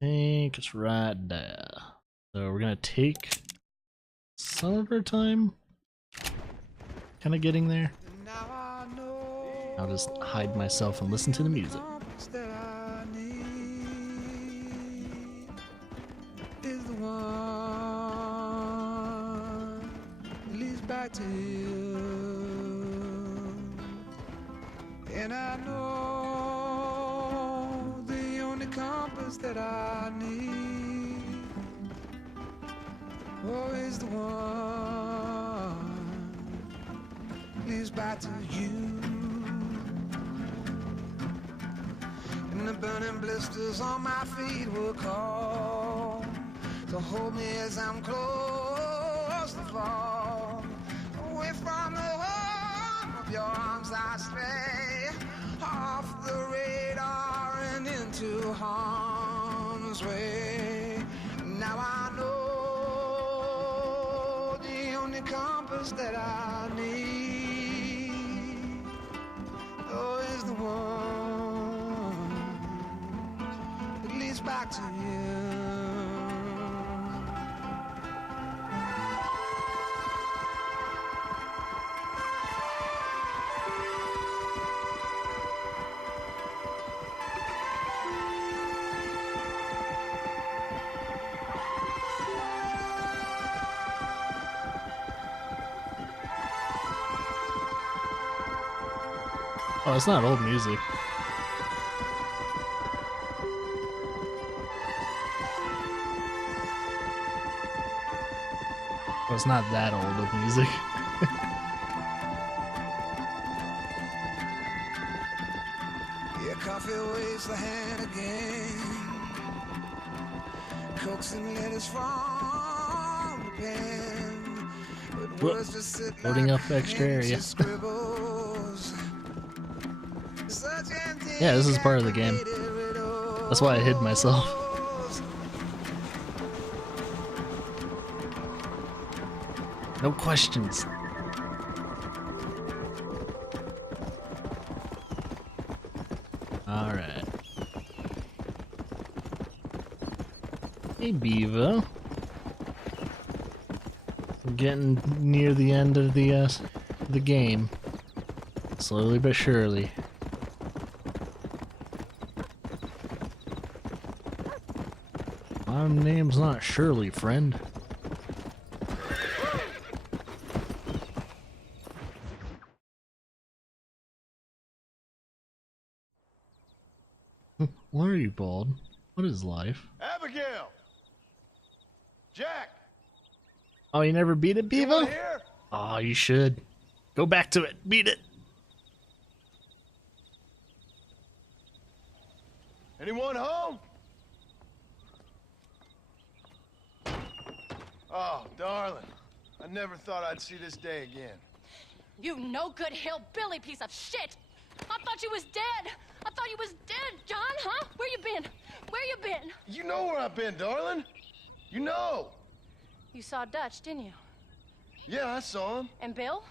think it's right there. So we're gonna take some of our time kind of getting there. I'll just hide myself and listen to the music. Is the one that leads back to you, and I know the only compass that I need, oh, is the one that leads back to you. And the burning blisters on my feet will call to hold me as I'm close to fall. Away from the home of your arms I stray, off the radar and into harm's way. Now I know the only compass that I need, oh, is the one that leads back to you. Oh, it's not old music. Oh, it's not that old of music. Yeah, coffee waves the hand again, coaxing letters from the pen, but Whoop. words just sit Loading like up extra area. empty scribbles. Such empty Yeah, this is part of the game. That's why I hid myself. No questions. Alright. Hey, Beaver. We're getting near the end of the game. Slowly but surely. My name's not Shirley, friend. Why are you bald? What is life? Abigail! Jack! Oh, you never beat it, You wanna Beaver? hear? Oh, you should. Go back to it. Beat it. Anyone home? Oh, darling. I never thought I'd see this day again. You no good hillbilly piece of shit! I thought you was dead! I thought you was dead, John, huh? Where you been? Where you been? You know where I've been, darling. You know. You saw Dutch, didn't you? Yeah, I saw him. And Bill?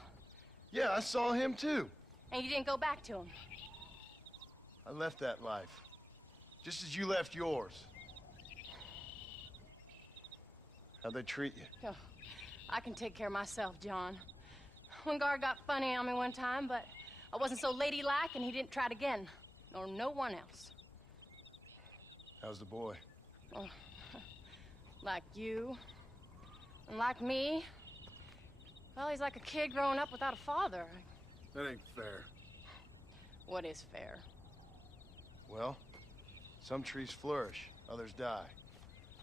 Yeah, I saw him too. And you didn't go back to him? I left that life. Just as you left yours. How'd they treat you? Oh, I can take care of myself, John. One guard got funny on me one time, but I wasn't so ladylike and he didn't try it again. Nor no one else. How's the boy? Oh, like you. And like me. Well, he's like a kid growing up without a father. That ain't fair. What is fair? Well, some trees flourish, others die.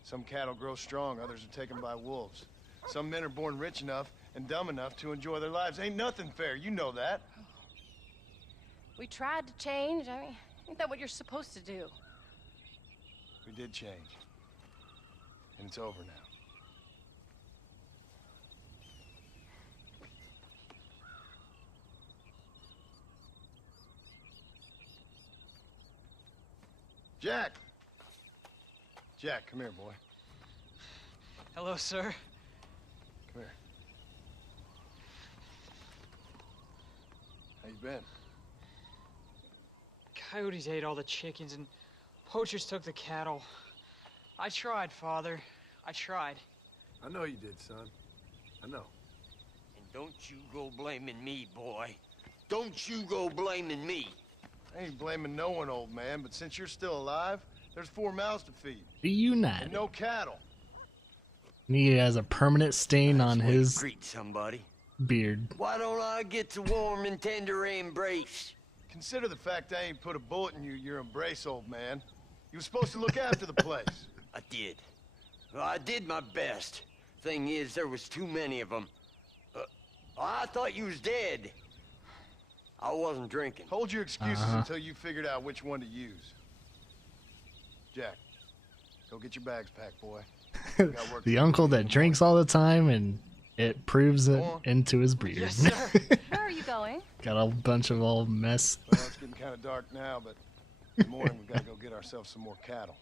Some cattle grow strong, others are taken by wolves. Some men are born rich enough and dumb enough to enjoy their lives. Ain't nothing fair, you know that. We tried to change. I mean, ain't that what you're supposed to do? We did change. And it's over now. Jack! Jack, come here, boy. Hello, sir. Come here. How you been? Coyotes ate all the chickens and poachers took the cattle. I tried, Father. I tried. I know you did, son. I know. And don't you go blaming me, boy. Don't you go blaming me. I ain't blaming no one, old man, but since you're still alive, there's 4 mouths to feed. Reunited. And no cattle. And he has a permanent stain on That's the way to his greet somebody. beard. Why don't I get the warm and tender embrace? Consider the fact I ain't put a bullet in your embrace, old man. You were supposed to look after the place. I did. Well, I did my best. Thing is, there was too many of them. I thought you was dead. I wasn't drinking. Hold your excuses until you figured out which one to use. Jack, go get your bags packed, boy. We got work to The do. uncle that drinks all the time and it proves it into his beard. Yes, sir. Where are you going? Got a bunch of old mess. Well, it's getting kind of dark now, but in the morning we gotta go get ourselves some more cattle.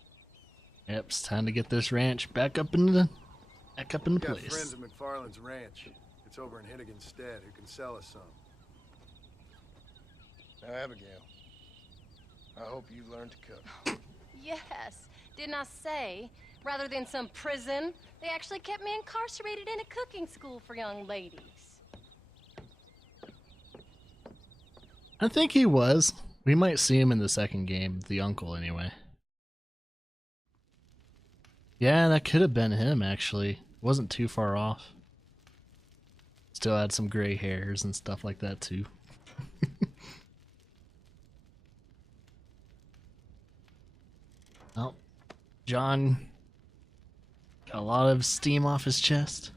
Yep, it's time to get this ranch back up in the Got friends place. at McFarland's ranch. It's over in Hennigan's stead who can sell us some. Now, Abigail, I hope you learned to cook. Yes. Didn't I say, rather than some prison, they actually kept me incarcerated in a cooking school for young ladies. I think he was. We might see him in the second game, the uncle anyway. Yeah, that could have been him actually. Wasn't too far off. Still had some gray hairs and stuff like that too. Oh, John got a lot of steam off his chest.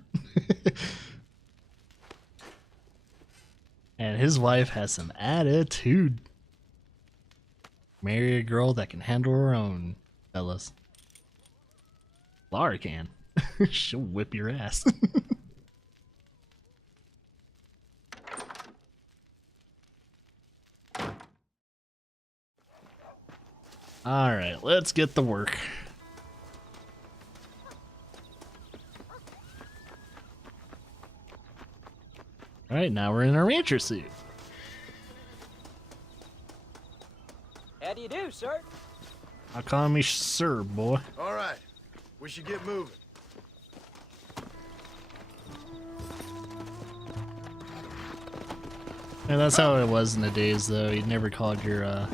And his wife has some attitude. Marry a girl that can handle her own, fellas. Lara can. She'll whip your ass. Alright, let's get to work. Alright, now we're in our rancher suit. How do you do, sir? I'll call me sir, boy. All right, we should get moving. And that's how it was in the days, though. You never called your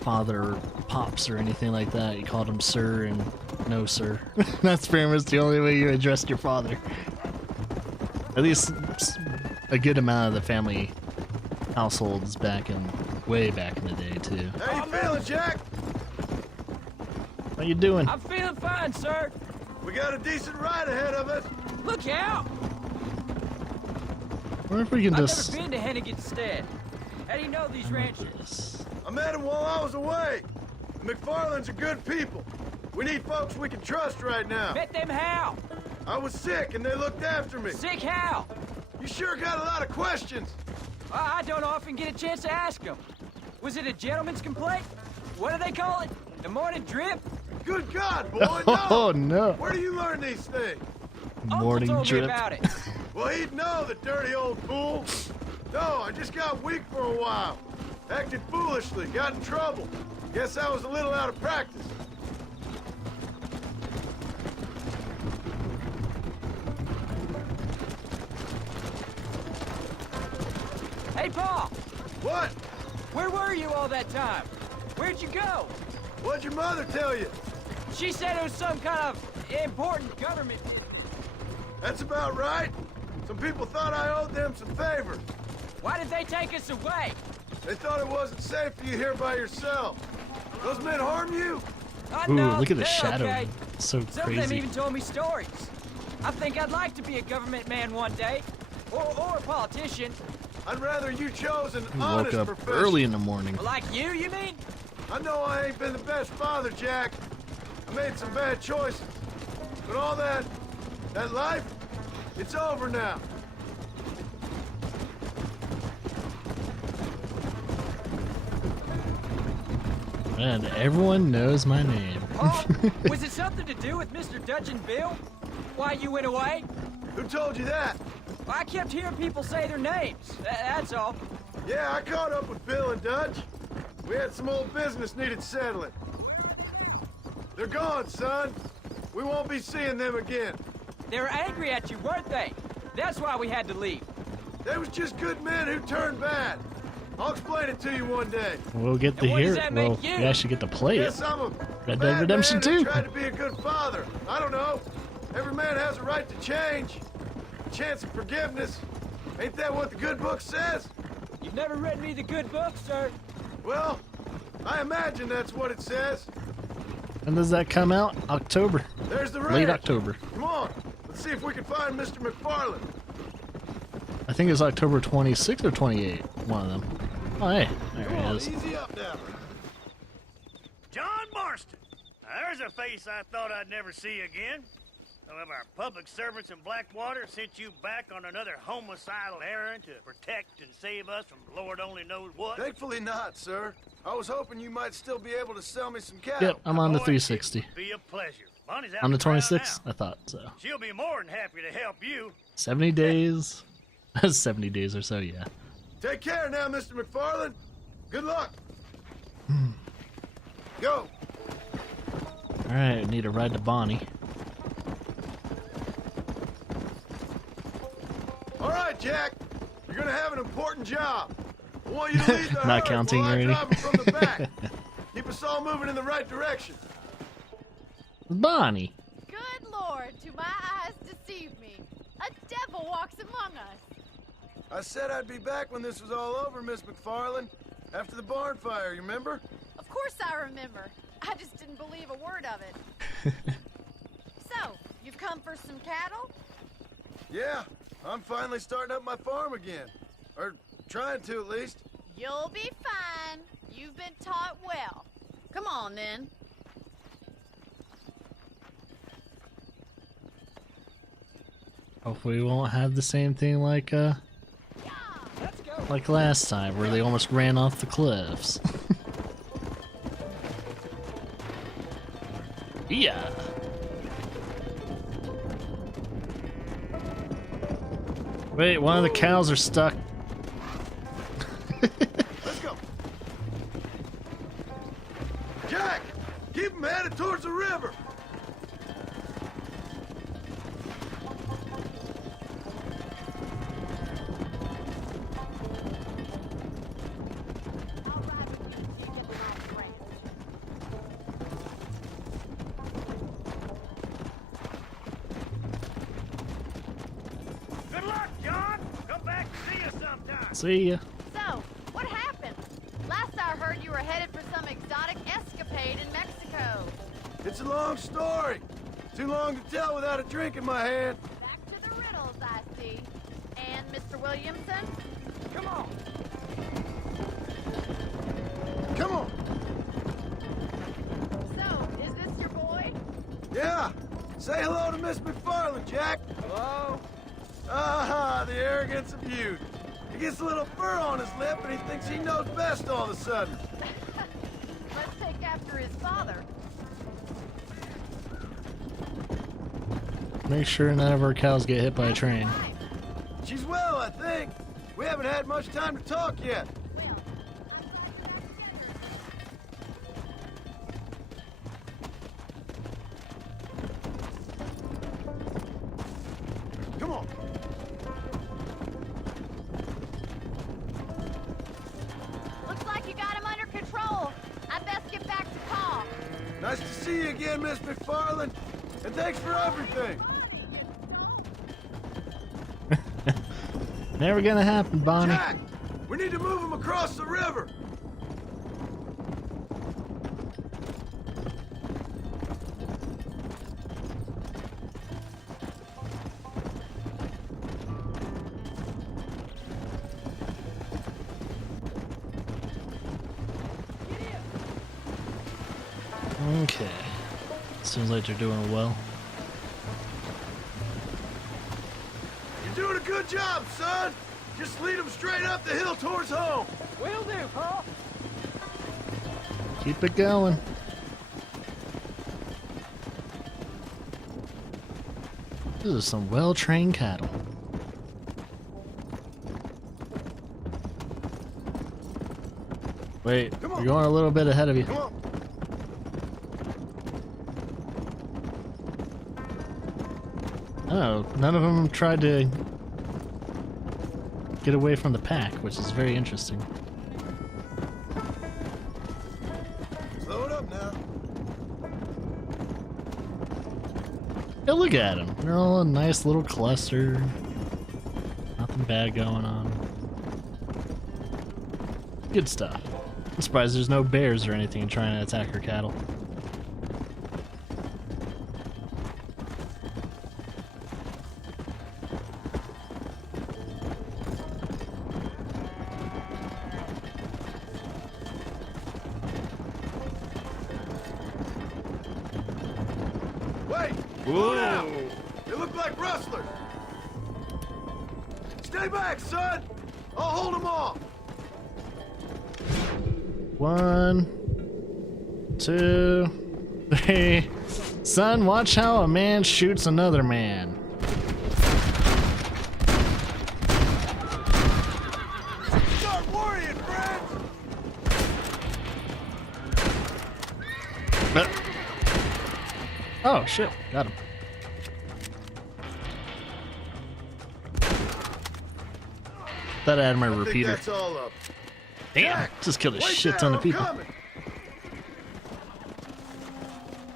father pops or anything like that. You called him sir and no sir. That's pretty much the only way you addressed your father. At least a good amount of the family households way back in the day too. How you feeling, Jack? How you doing? I'm feeling fine, sir. We got a decent ride ahead of us. Look out! Wonder if we can I've just. never been to Hennigan's stead. How do you know these ranchers? I met him while I was away. The McFarlands are good people. We need folks we can trust right now. Met them how? I was sick and they looked after me. Sick how? You sure got a lot of questions. I don't often get a chance to ask them. Was it a gentleman's complaint? What do they call it? The morning drip? Good God, boy, no! Oh no! Where do you learn these things? Morning Uncle told drip. me about it. Well, he'd know, the dirty old fool. No, I just got weak for a while. Acted foolishly, got in trouble. Guess I was a little out of practice. Hey, Paul, What? where were you all that time? Where'd you go? What'd your mother tell you? She said it was some kind of important government. That's about right. Some people thought I owed them some favors. Why did they take us away? They thought it wasn't safe for you here by yourself. Those men harm you? I Ooh, know, look at the they're shadow. okay. So Some of them crazy. even told me stories. I think I'd like to be a government man one day. Or a politician. I'd rather you chose an We woke honest up profession. early in the morning. Like you mean? I know I ain't been the best father, Jack. I made some bad choices. But all that life, it's over now. And everyone knows my name. Paul, was it something to do with Mr. Dutch and Bill? Why you went away? Who told you that? I kept hearing people say their names. That's all. Yeah, I caught up with Bill and Dutch. We had some old business needed settling. They're gone, son. We won't be seeing them again. They were angry at you, weren't they? That's why we had to leave. They was just good men who turned bad. I'll explain it to you one day. We'll get to And what hear does it. that Well, make you? we actually get to play it. Yes, I'm a Red Dead bad Redemption man who 2. tried to be a good father. I don't know. Every man has a right to change. A chance of forgiveness. Ain't that what the good book says? You've never read me the good book, sir. Well, I imagine that's what it says. When does that come out? October. There's the Late ranch. October. Come on. Let's see if we can find Mr. McFarland. I think it's October 26th or 28th. One of them. Oh, hey. There Come he on, is. easy up now. John Marston. Now, there's a face I thought I'd never see again. Some of our public servants in Blackwater sent you back on another homicidal errand to protect and save us from Lord only knows what. Thankfully not, sir. I was hoping you might still be able to sell me some cattle. Yep, I'm on the Boy, 360. it'd be a pleasure. Bonnie's out On the of town 26th? now. I thought so. She'll be more than happy to help you. 70 days. 70 days or so, yeah. Take care now, Mr. McFarland. Good luck. Go. Alright, need a ride to Bonnie. All right, Jack. You're gonna have an important job. I want you to lead the Not herd counting while I already. drive 'em from the back. Keep us all moving in the right direction. Bonnie! Good Lord, do my eyes deceive me? A devil walks among us. I said I'd be back when this was all over, Miss McFarland. After the barn fire, you remember? Of course I remember. I just didn't believe a word of it. So, you've come for some cattle? Yeah, I'm finally starting up my farm again. Or trying to, at least. You'll be fine. You've been taught well. Come on, then. Hopefully we won't have the same thing like Let's go. like last time where they almost ran off the cliffs. Yeah. Wait, one of the cows are stuck. Let's go. Jack, keep them headed towards the river. I'll ride with you until you get to my ranch. Good luck, John. Come back and see us sometime. See ya. So, what happened? Last I heard you were headed for some exotic escapade in Mexico. It's a long story. Too long to tell without a drink in my hand. Back to the riddles, I see. And Mr. Williamson? Come on. Come on. So, is this your boy? Yeah. Say hello to Miss McFarland, Jack. Hello? Ah, the arrogance of youth. He gets a little fur on his lip and he thinks he knows best all of a sudden. Let's take after his father. Make sure none of our cows get hit by a train. Fine. She's well, I think. We haven't had much time to talk yet. Well, I'm glad you got together. Come on. Looks like you got him under control. I best get back to Pa. Nice to see you again, Miss McFarland. And thanks for everything. Never gonna happen, Bonnie. Jack, we need to move him across the river. Okay. Seems like they're doing well. You're doing a good job, son. Just lead him straight up the hill towards home. Will do, Pa. Keep it going. This is some well-trained cattle. Wait, Come we're on. going a little bit ahead of you. Come on. Oh, none of them tried to get away from the pack, which is very interesting. Slow it up now. Hey, look at them. They're all a nice little cluster. Nothing bad going on. Good stuff. I'm surprised there's no bears or anything trying to attack our cattle. Wait! Slow down! They look like rustlers! Stay back, son! I'll hold them off! 1, 2, 3. Son, watch how a man shoots another man. Start worrying, friends! Oh shit, got him. Thought I had my I think repeater. that's all up. Damn, just killed a Wait shit there, ton of I'm people. coming.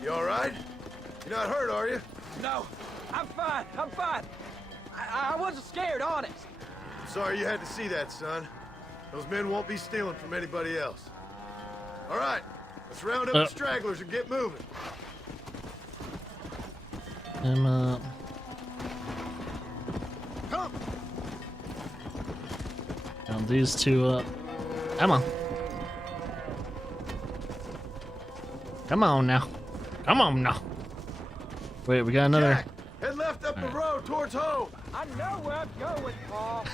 You alright? You're not hurt, are you? No, I'm fine. I'm fine. I wasn't scared, honest. Sorry you had to see that, son. Those men won't be stealing from anybody else. Alright, let's round up the stragglers and get moving. I'm up. Come! Round these two up. Come on. Come on now. Come on now. Wait, we got another. Jack, head left up the road towards home. I know where I'm going, Paul.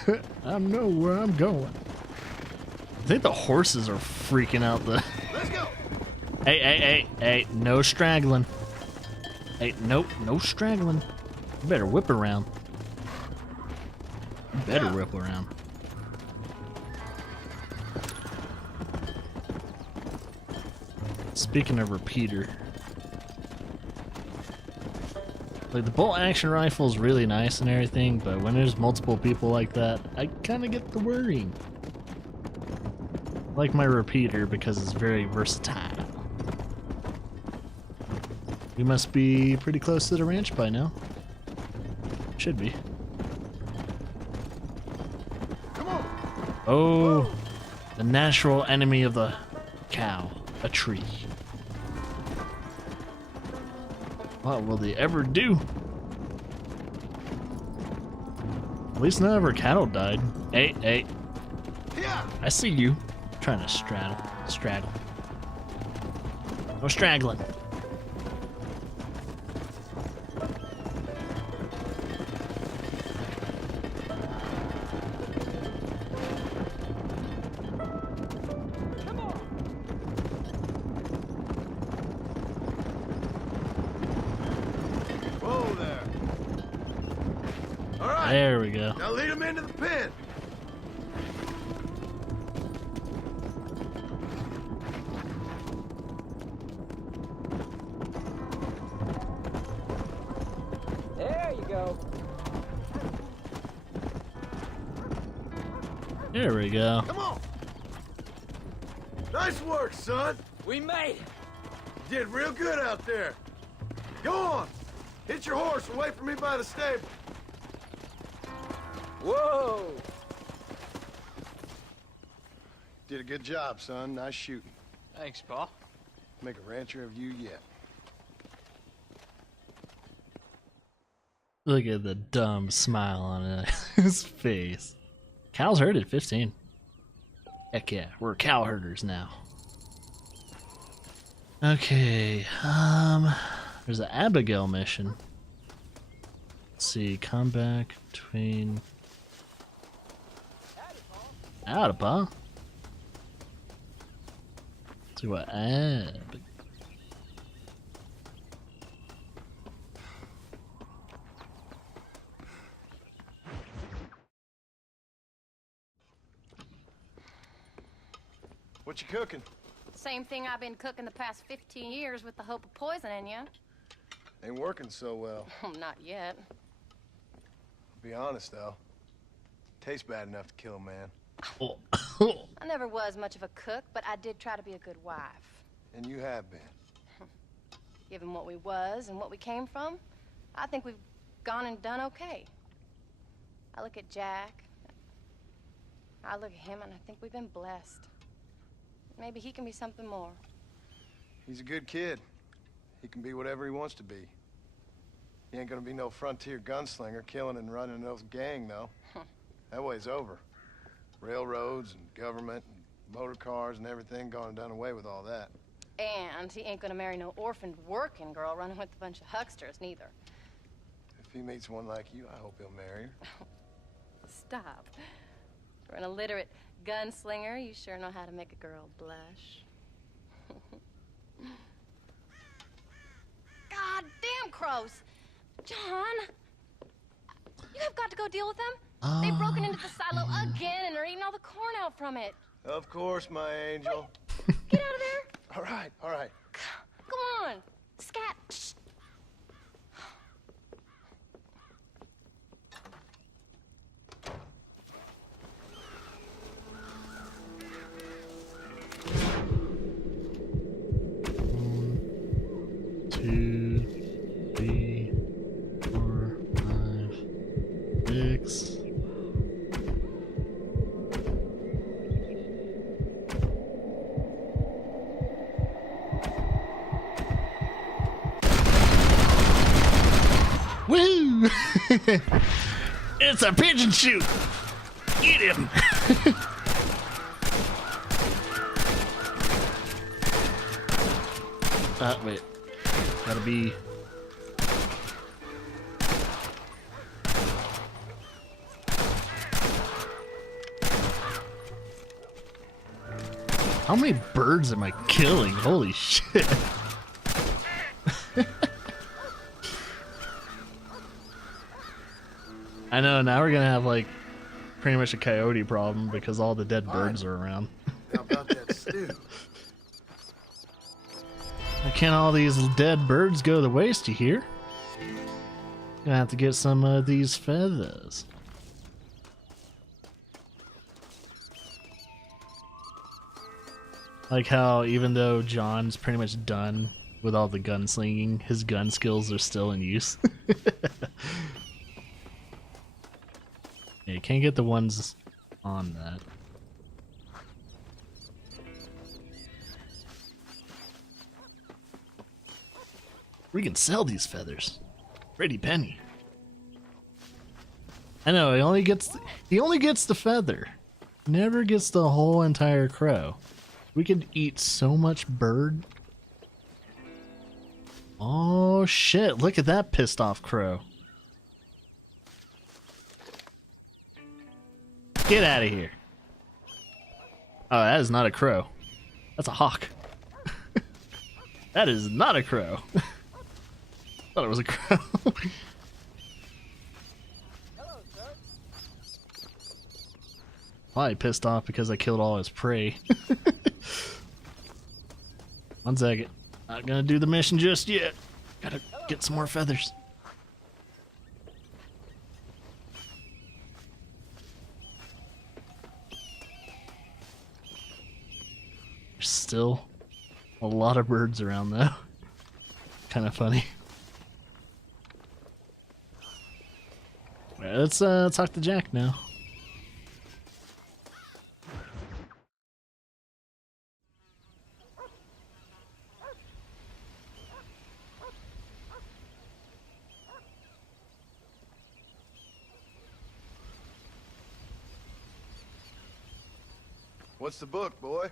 I know where I'm going. I think the horses are freaking out the. Let's go! Hey, no straggling. Hey, nope, no straggling. You better whip around. You better whip around. Speaking of repeater, like the bolt action rifle is really nice and everything, but when there's multiple people like that, I kind of get the worrying. I like my repeater because it's very versatile. We must be pretty close to the ranch by now. Should be. Come on! Oh, the natural enemy of the cow, a tree. What will they ever do? At least none of our cattle died. Hey, Yeah! I see you. Trying to straddle. No straggling. Whoa there! Alright, There we go. now lead them into the pen. There you go. There we go. Come on! Nice work, son! We made it. You did real good out there. Go on! Hit your horse and wait for me by the stable. Whoa. Did a good job, son. Nice shooting. Thanks, Paul. Make a rancher of you yet. Look at the dumb smile on his face. Cows herded 15. Heck yeah, we're cow herders now. Okay, there's an Abigail mission. Let's see, combat between. Howdy, Pa. Let's see what Abigail. What you cooking? Same thing I've been cooking the past 15 years with the hope of poisoning you. Ain't working so well. Not yet. Be honest, though. Tastes bad enough to kill a man. Oh. I never was much of a cook, but I did try to be a good wife. And you have been. Given what we was and what we came from, I think we've gone and done okay. I look at Jack. I look at him and I think we've been blessed. Maybe he can be something more. He's a good kid. He can be whatever he wants to be. He ain't gonna be no frontier gunslinger killing and running those gang, though. That way's over. Railroads and government and motor cars and everything gone and done away with all that. And he ain't gonna marry no orphaned working girl running with a bunch of hucksters, neither. If he meets one like you, I hope he'll marry her. Stop. For an illiterate gunslinger, you sure know how to make a girl blush. God damn crows! John! You have got to go deal with them. They've broken into the silo again and are eating all the corn out from it. Of course, my angel. Get out of there! All right, all right. Come on! Scat! Shh. Two, 3, 4, 5, 6. Woo! It's a pigeon shoot! Eat him! Wait. Gotta be... How many birds am I killing? Holy shit. I know, now we're gonna have like pretty much a coyote problem because all the dead birds are around. How about that stew? Can't all these dead birds go to waste, you hear? Gonna have to get some of these feathers. Like how even though John's pretty much done with all the gunslinging, his gun skills are still in use. Yeah, you can't get the ones on that. We can sell these feathers. Pretty penny. I know, he only gets the feather. Never gets the whole entire crow. We could eat so much bird. Oh shit, look at that pissed off crow. Get out of here. Oh, that is not a crow. That's a hawk. That is not a crow. Thought it was a crow. Probably pissed off because I killed all his prey. 1 second. Not gonna do the mission just yet. Gotta get some more feathers. There's still a lot of birds around though. Kind of funny. Alright, let's talk to Jack now. What's the book, boy?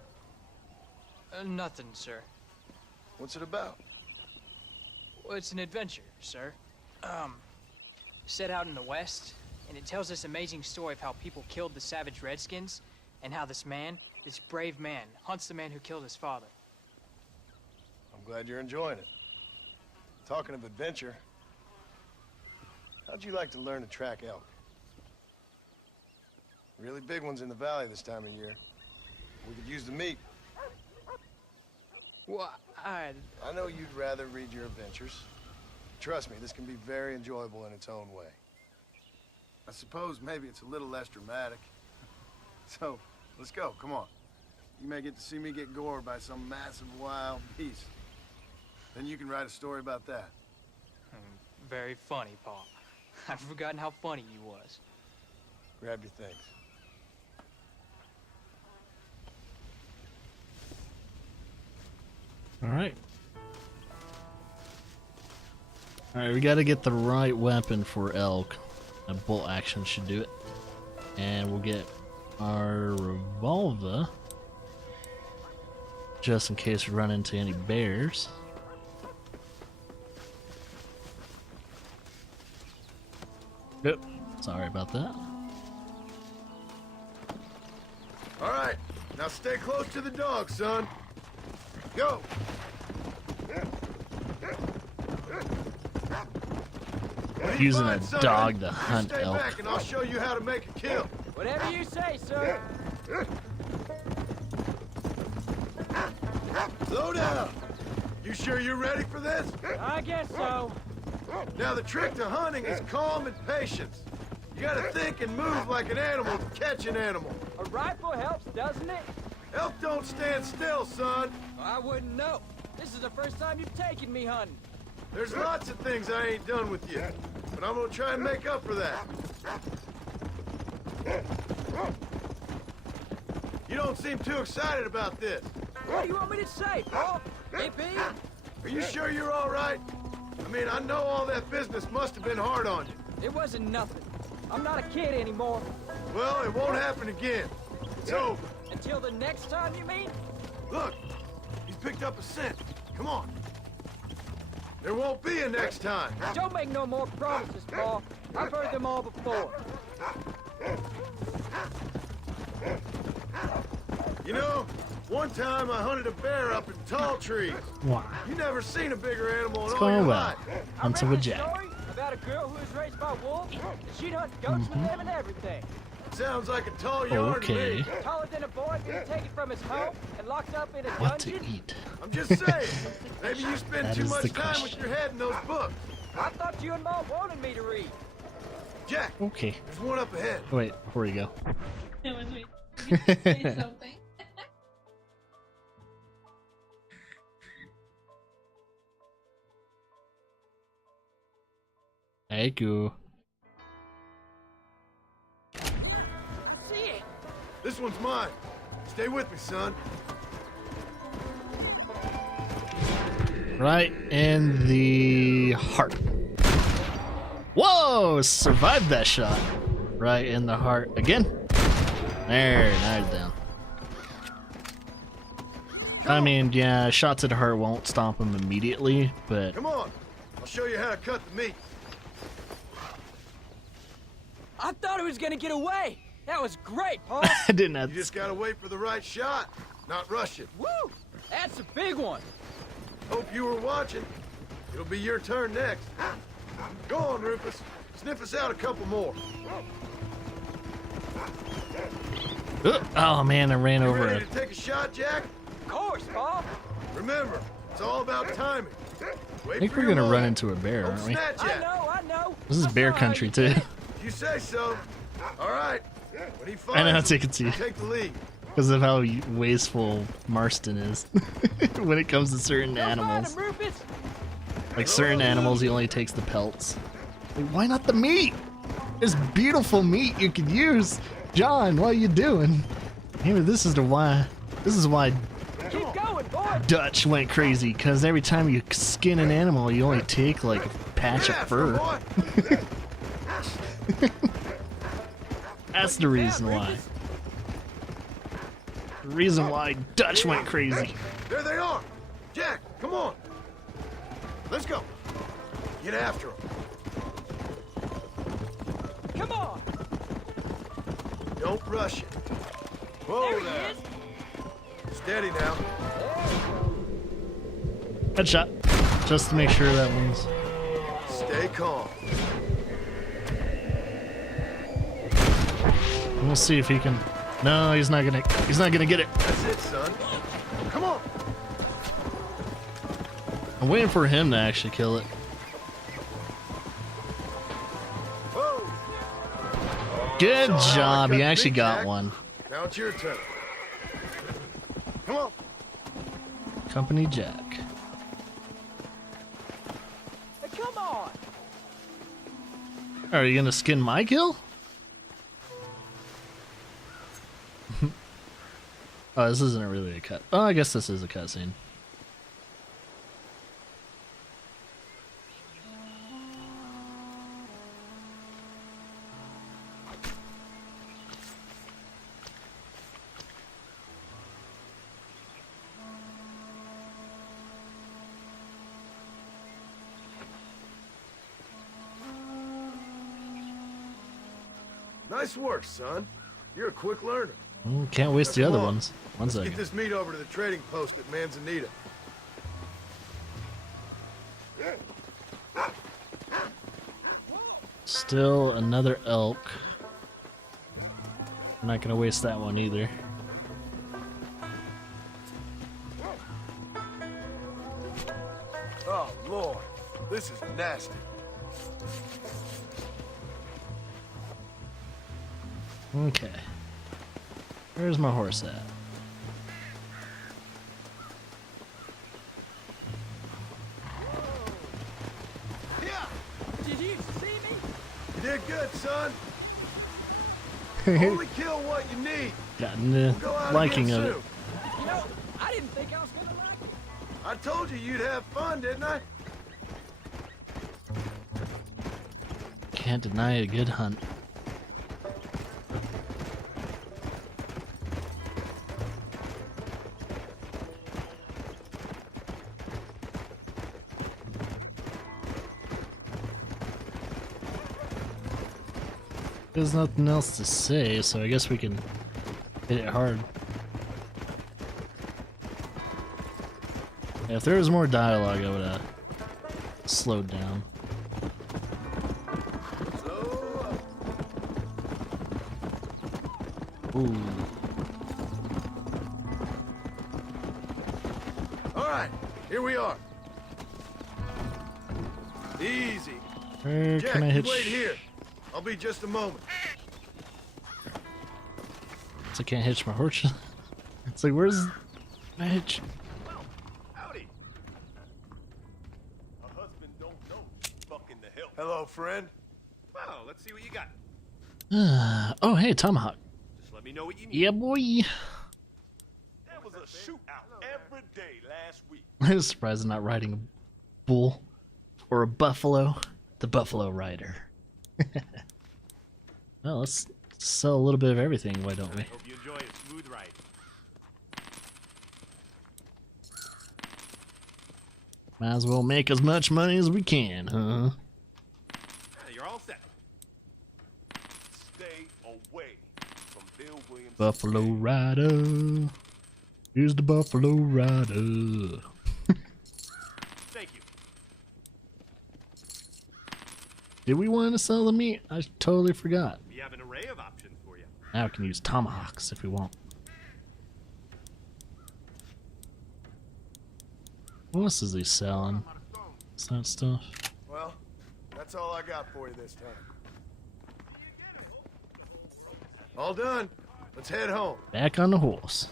Nothing, sir. What's it about? Well, it's an adventure, sir. Set out in the West, and it tells this amazing story of how people killed the savage Redskins, and how this brave man, hunts the man who killed his father. I'm glad you're enjoying it. Talking of adventure, how'd you like to learn to track elk? Really big ones in the valley this time of year. We could use the meat. Well, I know you'd rather read your adventures. Trust me, this can be very enjoyable in its own way. I suppose maybe it's a little less dramatic. So, let's go, come on. You may get to see me get gored by some massive wild beast. Then you can write a story about that. Very funny, Paul. I've forgotten how funny you was. Grab your things. Alright. Alright, we gotta get the right weapon for Elk. A bolt action should do it. And we'll get our revolver. Just in case we run into any bears. Yep. Sorry about that. All right, now stay close to the dog, son. Go. Using a dog to hunt stay elk. Back and I'll show you how to make a kill. Whatever you say, sir. Slow down. You sure you're ready for this? I guess so. Now the trick to hunting is calm and patience. You gotta think and move like an animal to catch an animal. A rifle helps, doesn't it? Elk don't stand still, son. I wouldn't know. This is the first time you've taken me hunting. There's lots of things I ain't done with you, but I'm gonna try and make up for that. You don't seem too excited about this. What do you want me to say, Paul? Yippee? Are you sure you're all right? I mean, I know all that business must have been hard on you. It wasn't nothing. I'm not a kid anymore. Well, it won't happen again. It's over. Until the next time, you mean? Look, he's picked up a scent. Come on. There won't be a next time. Don't make no more promises, Paul. I've heard them all before. You know, one time I hunted a bear up in tall trees. Wow. You never seen a bigger animal in It's all your going well. life. Hunting with Jack. Story about a girl who was raised by wolves, and she'd hunt goats with them and everything. Sounds like a tall yarn to Okay. me. Taller than a boy being taken from his home and locked up in a What to dungeon. eat? I'm just saying. Maybe you spend That too is much the time with question. your head in those books. I thought you and Mom wanted me to read. Jack, Okay. there's one up ahead. Wait, before you go. I was waiting for you to say something. Thank you. See it. This one's mine. Stay with me, son. Right in the heart. Whoa! Survived that shot. Right in the heart. Again. There, now he's down. I mean, yeah, shots at the heart won't stop him immediately, but Come on. I'll show you how to cut the meat. I thought he was gonna get away. That was great, Paul. I didn't have You just gotta wait for the right shot, not rush it. Woo! That's a big one. Hope you were watching. It'll be your turn next. Go on, Rufus. Sniff us out a couple more. Oh man, I ran You over ready it. to take a shot, Jack? Of course, Paul. Remember, it's all about timing. Wait I think for we're your gonna run moment. into a bear, Don't aren't we? snatch I at it. know. This is I bear saw how country you too. did it. If you say so. All right. When he finds I know how them, to take it to you. take the lead. Because of how wasteful Marston is when it comes to certain Go find animals. him, Rufus. Like certain animals, he only takes the pelts. Like, why not the meat? There's beautiful meat you could use. John, what are you doing? Maybe this is why Keep going, boy. Dutch went crazy. Because every time you skin an animal, you only take like a patch Yeah, of fur. boy. That's the reason why. Rufus. The reason why Dutch went crazy. There they are. Jack, come on. Let's go. Get after them. Come on. Don't rush it. Whoa There he there. is. Steady now. Headshot. Just to make sure that one's. Stay calm. We'll see if he can. No, he's not gonna get it. That's it, son. Come on. I'm waiting for him to actually kill it. Whoa. Good Saw how I job. cut You the actually big got jack. one. Now it's your turn. Come on. Company Jack. Hey, come on! Are you gonna skin my kill? Oh, this isn't really a cut. Oh, I guess this is a cutscene. Nice work, son. You're a quick learner. Can't waste the Now, come other on. ones. One Get second. this meat over to the trading post at Manzanita. Still another elk. I'm not gonna waste that one either. Oh, Lord. This is nasty. Okay. Where's my horse at? Did you see me? You did good, son. Only kill what you need. Gotten the Go out liking again of it. soon. You know, I didn't think I was gonna like it. I told you you'd have fun, didn't I? Can't deny a good hunt. There's nothing else to say, so I guess we can hit it hard. Yeah, if there was more dialogue, I would have slowed down. Ooh. All right, here we are. Easy. Where Jack, can I you hitch? wait here. I'll be just a moment. So I can't hitch my horse. It's like, where's my hitch? Howdy. A husband don't know fucking the hell. Hello, friend. Well, let's see what you got. Oh, hey, Tomahawk. Just let me know what you need. Yeah, boy. There was a shootout every day last week. I'm surprised I'm not riding a bull or a buffalo. The Buffalo Rider. Well, let's sell a little bit of everything, why don't we? Hope you enjoy a smooth ride. Might as well make as much money as we can, huh? You're all set. Stay away from Bill Williams. Buffalo Rider. Here's the Buffalo Rider. Thank you. Did we want to sell the meat? I totally forgot. We have an array of options for you. Now we can use tomahawks if we want. What else is he selling? Is that stuff? Well, that's all I got for you this time. All done. Let's head home. Back on the horse.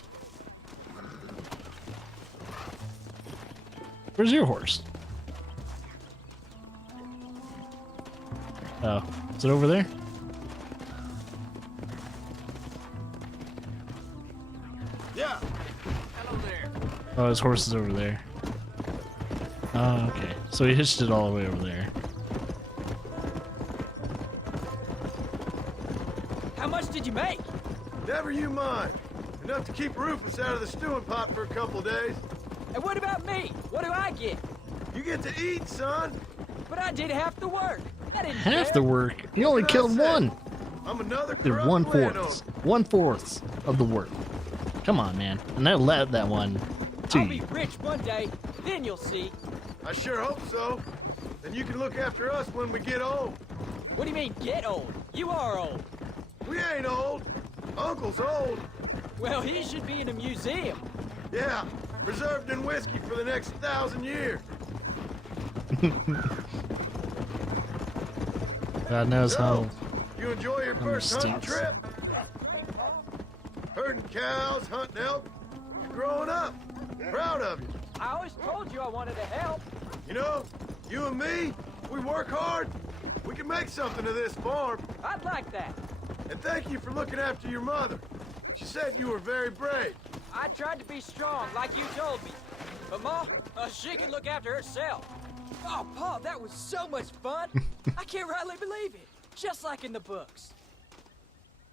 Where's your horse? Oh, is it over there? Yeah. Hello there. Oh, his horse is over there. Oh, okay. So he hitched it all the way over there. How much did you make? Never you mind. Enough to keep Rufus out of the stewing pot for a couple days. And what about me? What do I get? You get to eat, son. But I did half the work. That isn't Half fair. the work. You only What did I killed say? one. I'm another Did corrupt 1/4. landowner. 1/4 of the work. Come on, man. And I let that one to I'll be you. rich one day. Then you'll see. I sure hope so. And you can look after us when we get old. What do you mean, get old? You are old. We ain't old. Uncle's old. Well, he should be in a museum. Yeah, preserved in whiskey for the next 1,000 years. God knows how You enjoy your first hunting trip? Herding cows, hunting elk. You're growing up. Proud of you. I always told you I wanted to help. You know, you and me, we work hard. We can make something of this farm. I'd like that. And thank you for looking after your mother. She said you were very brave. I tried to be strong, like you told me. But Ma, she can look after herself. Oh, Pa, that was so much fun. I can't rightly believe it. Just like in the books.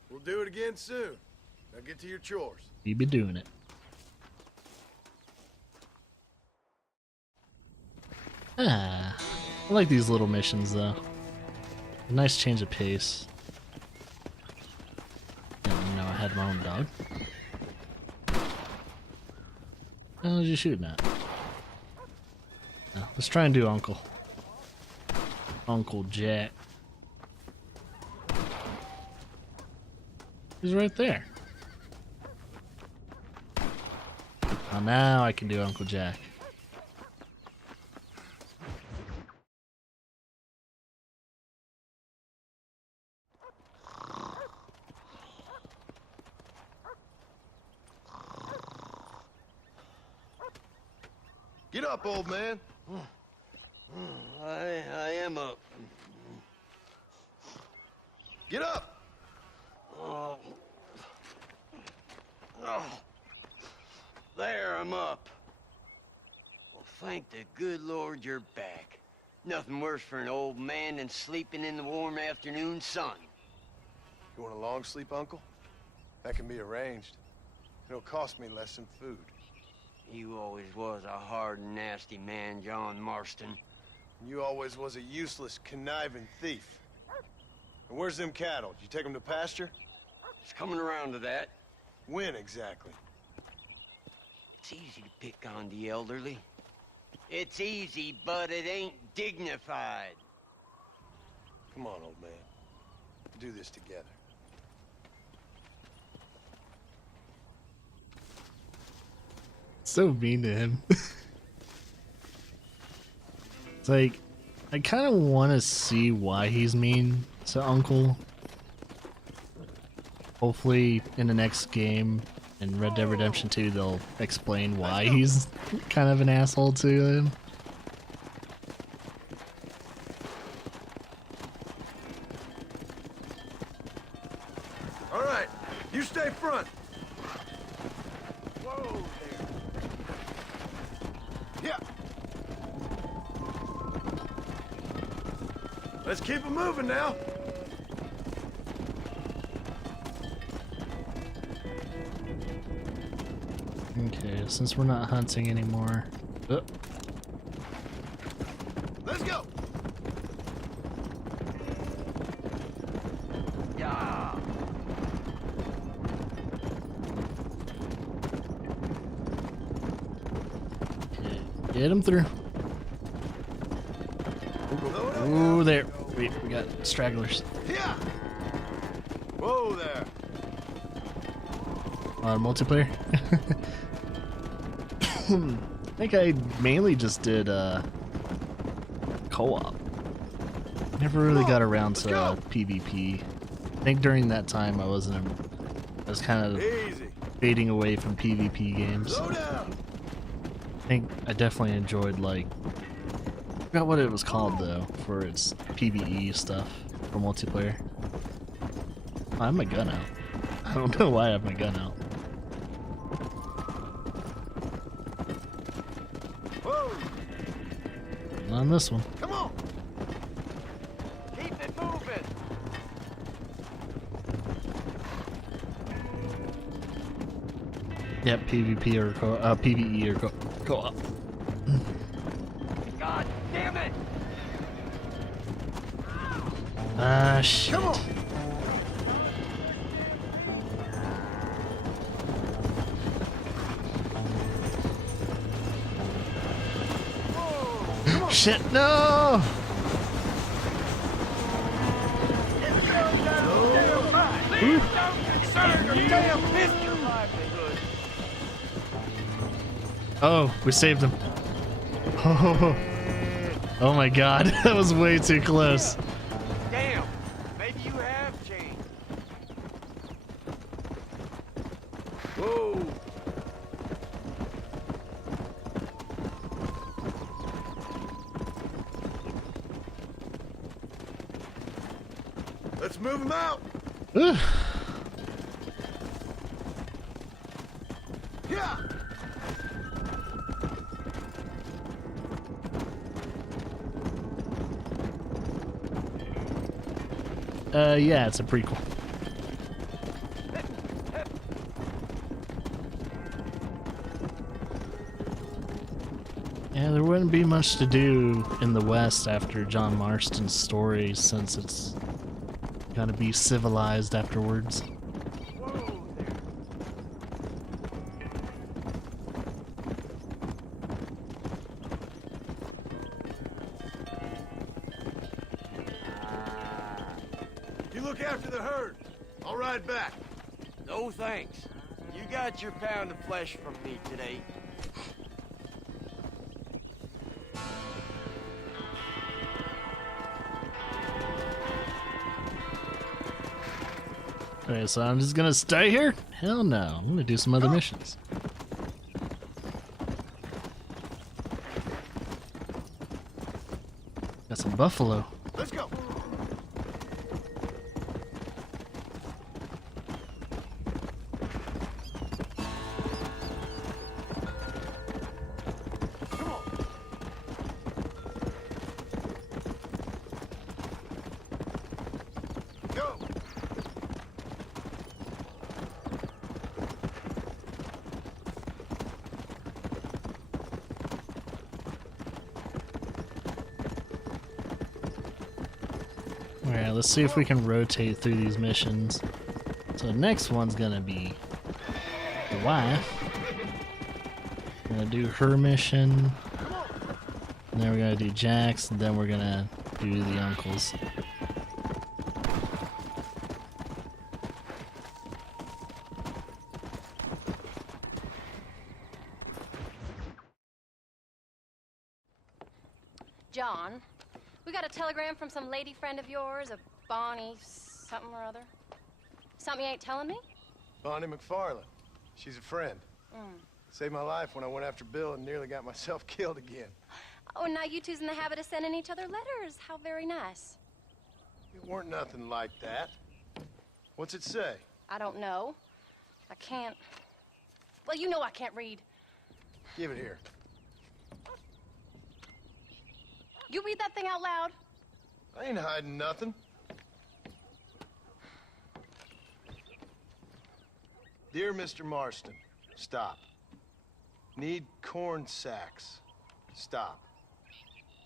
We'll do it again soon. Now get to your chores. You be doing it. Ah, I like these little missions though. A nice change of pace. Didn't know I had my own dog. What was you shooting at? No, let's try and do Uncle. Uncle Jack. He's right there. Oh, now I can do Uncle Jack. Get up, old man. I am up. Get up. Oh. Oh. There, I'm up. Well, thank the good Lord you're back. Nothing worse for an old man than sleeping in the warm afternoon sun. You want a long sleep, Uncle? That can be arranged. It'll cost me less than food. You always was a hard and nasty man, John Marston. You always was a useless, conniving thief. And where's them cattle? Did you take them to pasture? It's coming around to that. When exactly? It's easy to pick on the elderly. It's easy, but it ain't dignified. Come on, old man. We'll do this together. So mean to him. It's like, I kind of want to see why he's mean to Uncle. Hopefully in the next game, in Red Dead Redemption 2, they'll explain why he's kind of an asshole to him. All right, you stay front. Whoa there. Yeah. Let's keep it moving now. Okay, since we're not hunting anymore. Let's go. Yeah. Okay, get him through. Ooh, there. Wait, we got stragglers. Yeah. Whoa there. Multiplayer. I think I mainly just did co-op. Never really got around to PvP. I think during that time I was kind of fading away from PvP games. Slow down. I think I definitely enjoyed, like, I forgot what it was called though for its PvE stuff for multiplayer. I have my gun out. I don't know why I have my gun out. On this one. Come on. Keep it moving. Yep, PvP or PvE or co-op. God damn it! Ah, shit. Come on. Shit, no! Oh, we saved him. Oh, oh my god, that was way too close. Damn, maybe you have Let's move him out. Ugh. Yeah. Yeah, it's a prequel. Yeah, there wouldn't be much to do in the West after John Marston's story, since it's gotta be civilized afterwards. You look after the herd. I'll ride back. No thanks. You got your pound of flesh from me today. Okay, so I'm just gonna stay here? Hell no, I'm gonna do some other missions. Got some buffalo. Let's go. Come on. Go. Alright, let's see if we can rotate through these missions. So the next one's gonna be the wife. We're gonna do her mission. And then we're gonna do Jack's, and then we're gonna do the uncle's. John, we got a telegram from some lady friend of yours, a Bonnie something or other. Something you ain't telling me? Bonnie McFarland. She's a friend. Mm. Saved my life when I went after Bill and nearly got myself killed again. Oh, and now you two's in the habit of sending each other letters. How very nice. It weren't nothing like that. What's it say? I don't know. I can't... Well, you know I can't read. Give it here. You read that thing out loud? I ain't hiding nothing. Dear Mr. Marston, stop. Need corn sacks. Stop.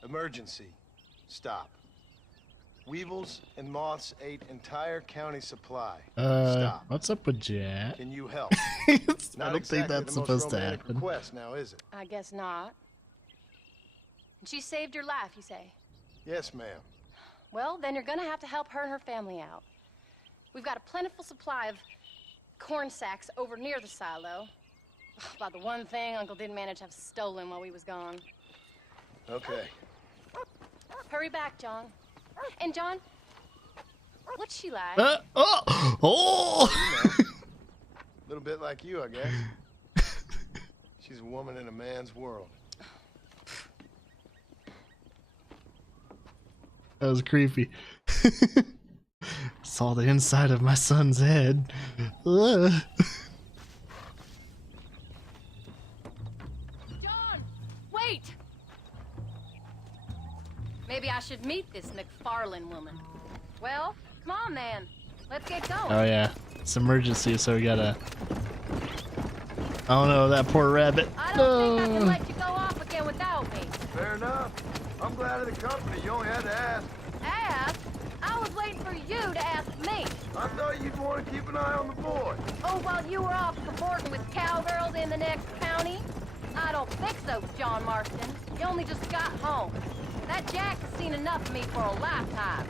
Emergency. Stop. Weevils and moths ate entire county supply. Stop. What's up with Jack? Can you help? I Not don't think exactly that's the most supposed to romantic happen. request now, is it? I guess not. And she saved your life, you say? Yes, ma'am. Well, then you're gonna have to help her and her family out. We've got a plentiful supply of corn sacks over near the silo. About the one thing Uncle didn't manage to have stolen while we was gone. Okay. Hurry back, John. And John, what's she like? Oh! A little bit like you, I guess. She's a woman in a man's world. That was creepy. Saw the inside of my son's head. Ugh. John, wait! Maybe I should meet this McFarland woman. Well, come on then. Let's get going. Oh yeah, it's emergency, so we gotta... Oh no, that poor rabbit. I don't think I can let you go off again without me. Fair enough. I'm glad of the company. You only had to ask. Ask? I was waiting for you to ask me. I thought you'd want to keep an eye on the boy. Oh, while you were off cavorting with cowgirls in the next county? I don't think so, John Marston. You only just got home. That Jack has seen enough of me for a lifetime.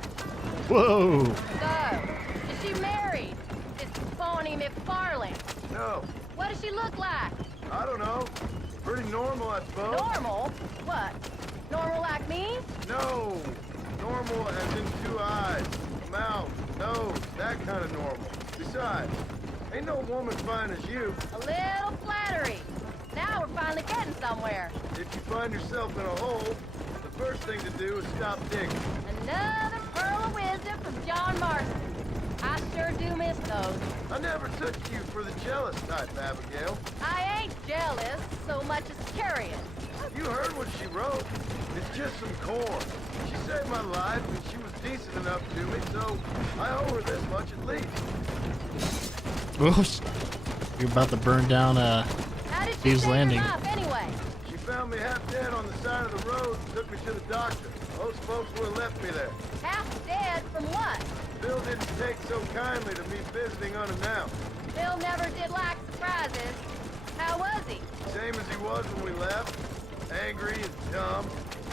Whoa! So, is she married? This Bonnie McFarland? No, What does she look like? I don't know. Pretty normal, I suppose. Normal? What? Normal like me? No. Normal as in 2 eyes, a mouth, nose, that kind of normal. Besides, ain't no woman fine as you. A little flattery. Now we're finally getting somewhere. If you find yourself in a hole, the first thing to do is stop digging. Another pearl of wisdom pizza from John Marston. I sure do miss those. I never took you for the jealous type, Abigail. I ain't jealous so much as curious. You heard what she wrote. It's just some corn. She saved my life, and she was decent enough to me, so I owe her this much at least. Oops. You're about to burn down How did she Thieves save Landing. your life anyway? She found me half dead on the side of the road and took me to the doctor. Most folks would have left me there. Half dead from what? Bill didn't take so kindly to me visiting unannounced. Bill never did like surprises. How was he? Same as he was when we left. Angry and dumb.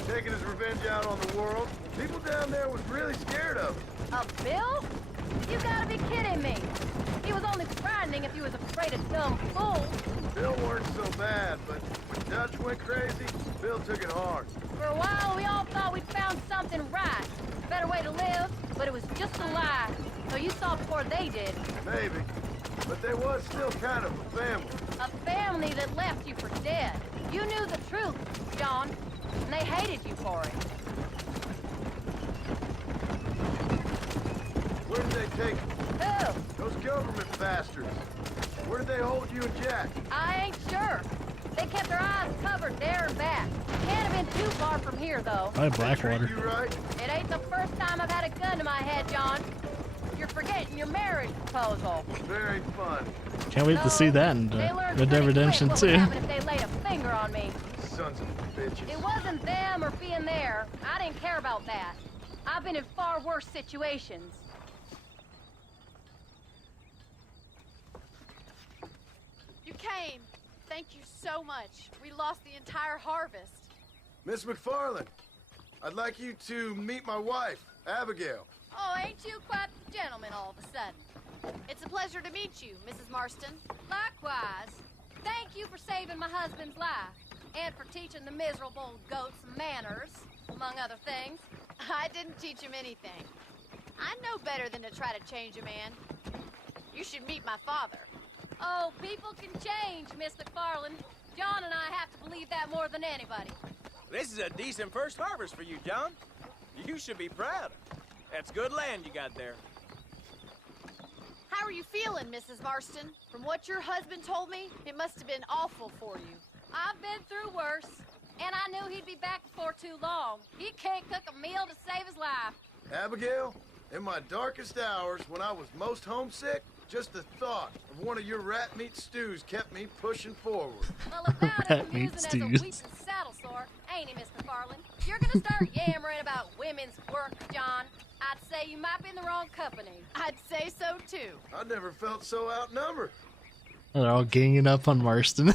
Taking his revenge out on the world. People down there was really scared of him. A Bill? You gotta be kidding me. He was only frightening if he was afraid of dumb fools. Bill weren't so bad, but when Dutch went crazy, Bill took it hard. For a while, we all thought we'd found something right. A better way to live, but it was just a lie. So you saw before they did. Maybe. But they was still kind of a family. A family that left you for dead. You knew the truth, John, and they hated you for it. Where did they take you? Who? Those government bastards. Where did they hold you and Jack? I ain't sure. They kept their eyes covered there and back. Can't have been too far from here, though. Probably Blackwater. You right? It ain't the first time I've had a gun to my head, John. You're forgetting your marriage proposal. Very fun. Can't wait to see that in They learned Red Dead pretty Redemption quick what 2. would happen if they laid a finger on me. Sons of bitches. It wasn't them or being there. I didn't care about that. I've been in far worse situations. You came. Thank you so much. We lost the entire harvest. Miss McFarland, I'd like you to meet my wife, Abigail. Oh, ain't you quite the gentleman all of a sudden? It's a pleasure to meet you, Mrs. Marston. Likewise. Thank you for saving my husband's life. And for teaching the miserable goat some manners, among other things. I didn't teach him anything. I know better than to try to change a man. You should meet my father. Oh, people can change, Miss McFarland. John and I have to believe that more than anybody. This is a decent first harvest for you, John. You should be proud. That's good land you got there. How are you feeling, Mrs. Marston? From what your husband told me, it must have been awful for you. I've been through worse, and I knew he'd be back before too long. He can't cook a meal to save his life. Abigail, in my darkest hours, when I was most homesick, just the thought of one of your rat meat stews kept me pushing forward. Well, about as amusing as a weeping saddle sore, ain't he, Miss McFarland? You're gonna start yammering about women's work, John. I'd say you might be in the wrong company. I'd say so, too. I never felt so outnumbered. They're all ganging up on Marston.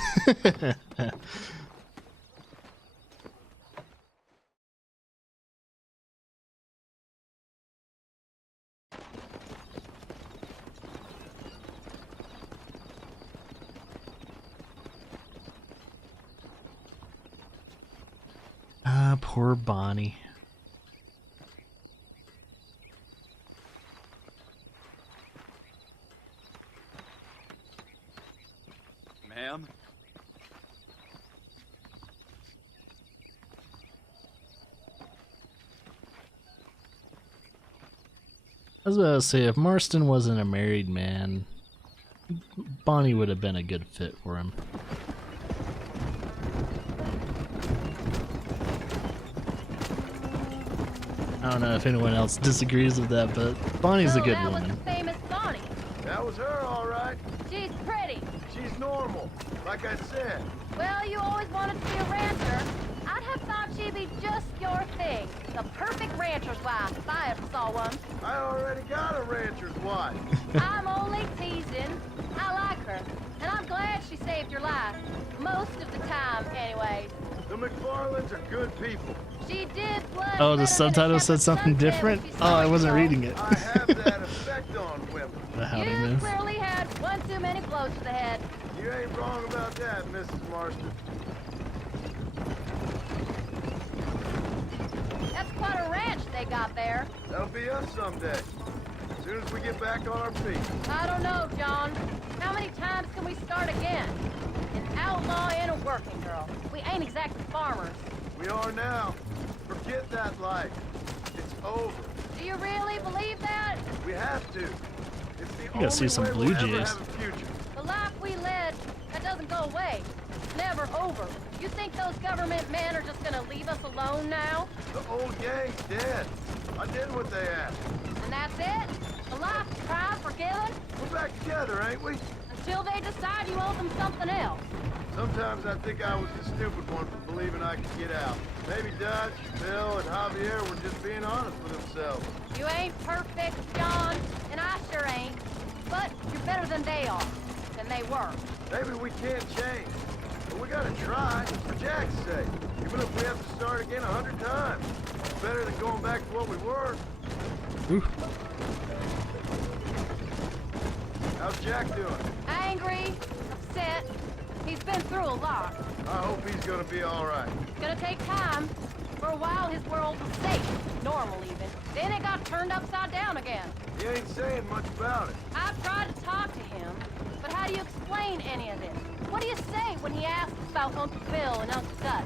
Ah, poor Bonnie. Ma'am? I was about to say, if Marston wasn't a married man, Bonnie would have been a good fit for him. I don't know if anyone else disagrees with that, but Bonnie's a good that woman. was the famous Bonnie. That was her, all right. She's pretty. She's normal, like I said. Well, you always wanted to be a rancher. I'd have thought she'd be just your thing. The perfect rancher's wife, if I ever saw one. I already got a rancher's wife. I'm only teasing. I like her, and I'm glad she saved your life. Most of the time, anyways. The McFarlands are good people. She did blood. Oh, the subtitle said something different? Oh, I wasn't reading it. I have that effect on women. The howdy You move. clearly had one too many blows to the head. You ain't wrong about that, Mrs. Marston. That's quite a ranch they got there. That'll be us someday. As soon as we get back on our feet. I don't know, John. How many times can we start again? An outlaw and a working girl. We ain't exactly farmers. We are now. Forget that life. It's over. Do you really believe that? We have to. It's the gotta see only some way Blue we'll ever Jays. have a future. The life we led, that doesn't go away. It's never over. You think those government men are just gonna leave us alone now? The old gang's dead. I did what they asked. And that's it? A life tried, forgiven? We're back together, ain't we? Until they decide you owe them something else. Sometimes I think I was the stupid one for believing I could get out. Maybe Dutch, Bill, and Javier were just being honest with themselves. You ain't perfect, John, and I sure ain't. But you're better than they are, than they were. Maybe we can't change, but we gotta try, for Jack's sake. Even if we have to start again 100 times. It's better than going back to what we were. Ooh. How's Jack doing? Angry, upset. He's been through a lot. I hope he's gonna be all right. It's gonna take time. For a while, his world was safe, normal even. Then it got turned upside down again. He ain't saying much about it. I've tried to talk to him, but how do you explain any of this? What do you say when he asks about Uncle Phil and Uncle Dutch?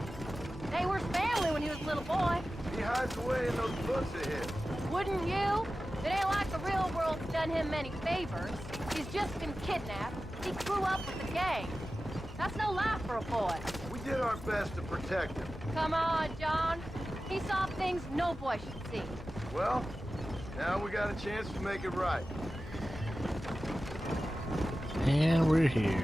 They were family when he was a little boy. He hides away in those books of his. Wouldn't you? It ain't like the real world's done him many favors. He's just been kidnapped. He grew up with the gang. That's no life for a boy. We did our best to protect him. Come on, John. He saw things no boy should see. Well, now we got a chance to make it right. And we're here.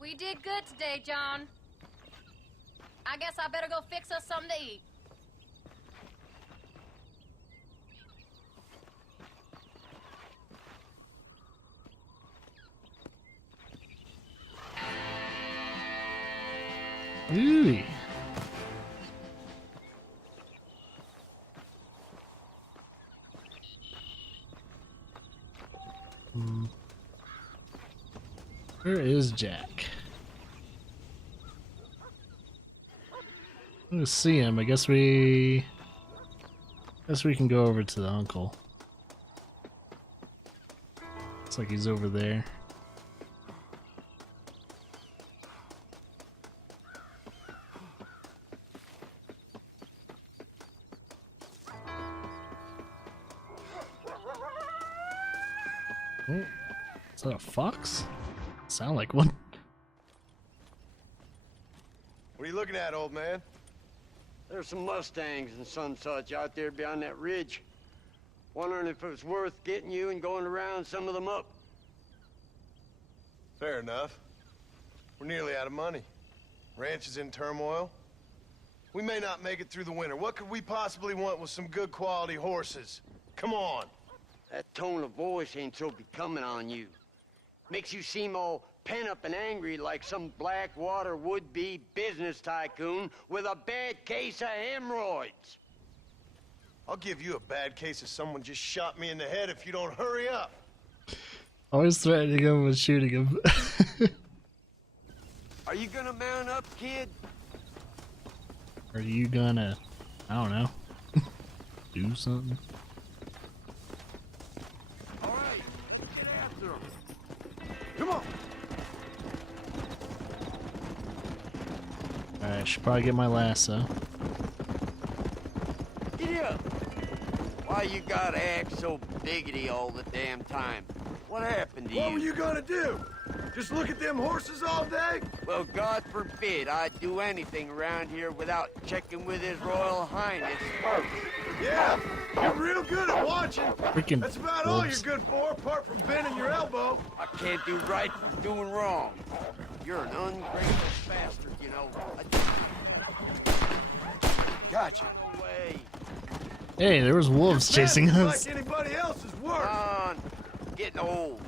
We did good today, John. I guess I better go fix us something to eat. Ooh. Where is Jack? I'm gonna see him. I guess we can go over to the uncle. Looks like he's over there. Oh, is that a fox? Sound like one. What are you looking at, old man? There's some Mustangs and some such out there beyond that ridge. Wondering if it was worth getting you and going around some of them up. Fair enough. We're nearly out of money. Ranch is in turmoil. We may not make it through the winter. What could we possibly want with some good quality horses? Come on. That tone of voice ain't so becoming on you. Makes you seem all pent up and angry like some Blackwater would-be business tycoon with a bad case of hemorrhoids. I'll give you a bad case of someone just shot me in the head if you don't hurry up. Always threatening him with shooting him. Are you gonna mount up, kid? Are you gonna, I don't know, do something? All right, get after him. Come on. Alright, I should probably get my lasso. Get up. Why you gotta act so biggity all the damn time? What happened to you? What were you gonna do? Just look at them horses all day? Well, God forbid I'd do anything around here without checking with His Royal Highness first. Yeah, you're real good at watching. Freaking That's about all wolves. you're good for, apart from bending your elbow. I can't do right from doing wrong. You're an ungrateful bastard, you know. Gotcha. No way. Hey, there was wolves chasing It's us. like anybody else's work. Come on, getting old.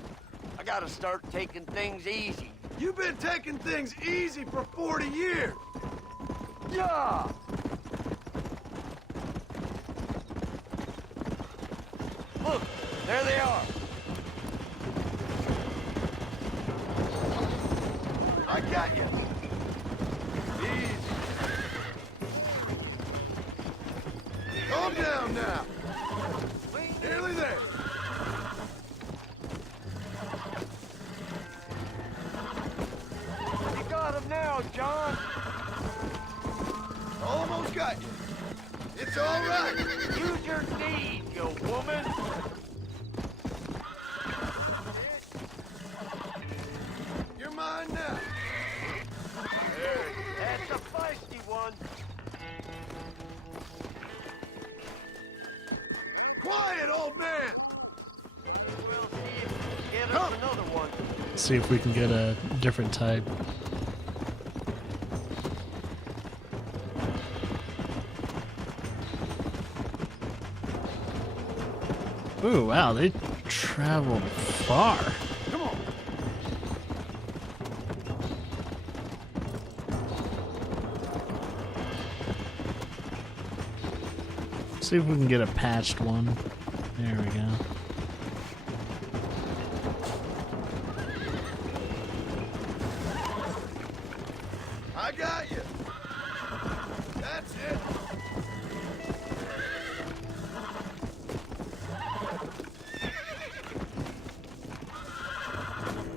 I gotta start taking things easy. You've been taking things easy for 40 years. Yeah. Look, there they are. I got you. Easy. Calm down now. Nearly there. John. Almost got you. It's all right. Use your knees, you woman. You're mine now. That's a feisty one. Quiet, old man. We'll see if you get us another one. See if we can get a different type. Ooh, wow, they traveled far. Come on. See if we can get a patched one. There we go. I got you. That's it.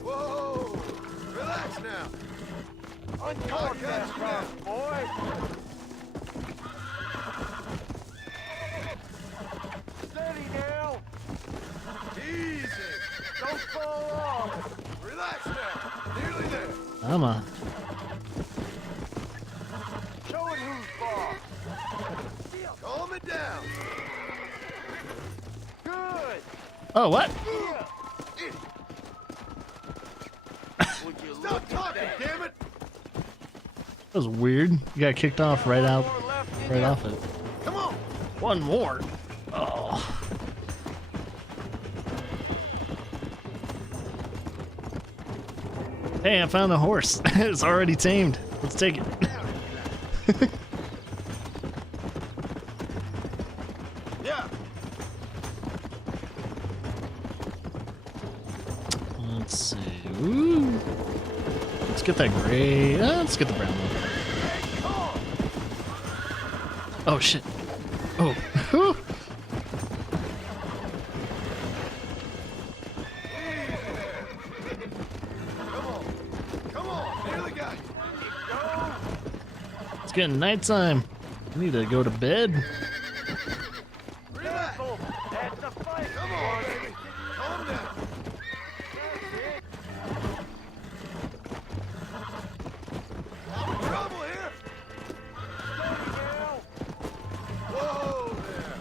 Whoa! Relax now. Uncork that trunk, boy. Steady now. Easy. Don't fall off. Relax now. Nearly there. Come on. Show it who's boss. Calm it down. Good. Oh, what? Would you Stop look at talking, that? damn it. That was weird. You got kicked off right out, More left in right you. off it. Come on. One more. Oh. Hey, I found a horse. It's already tamed. Let's take it. Yeah. Let's see. Ooh. Let's get that gray. Let's get the brown one. Oh shit. Oh. Whew. Come on. Nearly got you. It's getting nighttime. I need to go to bed. Relax. That's a fight. Come on, baby. Calm down. I'm in trouble here. Whoa there.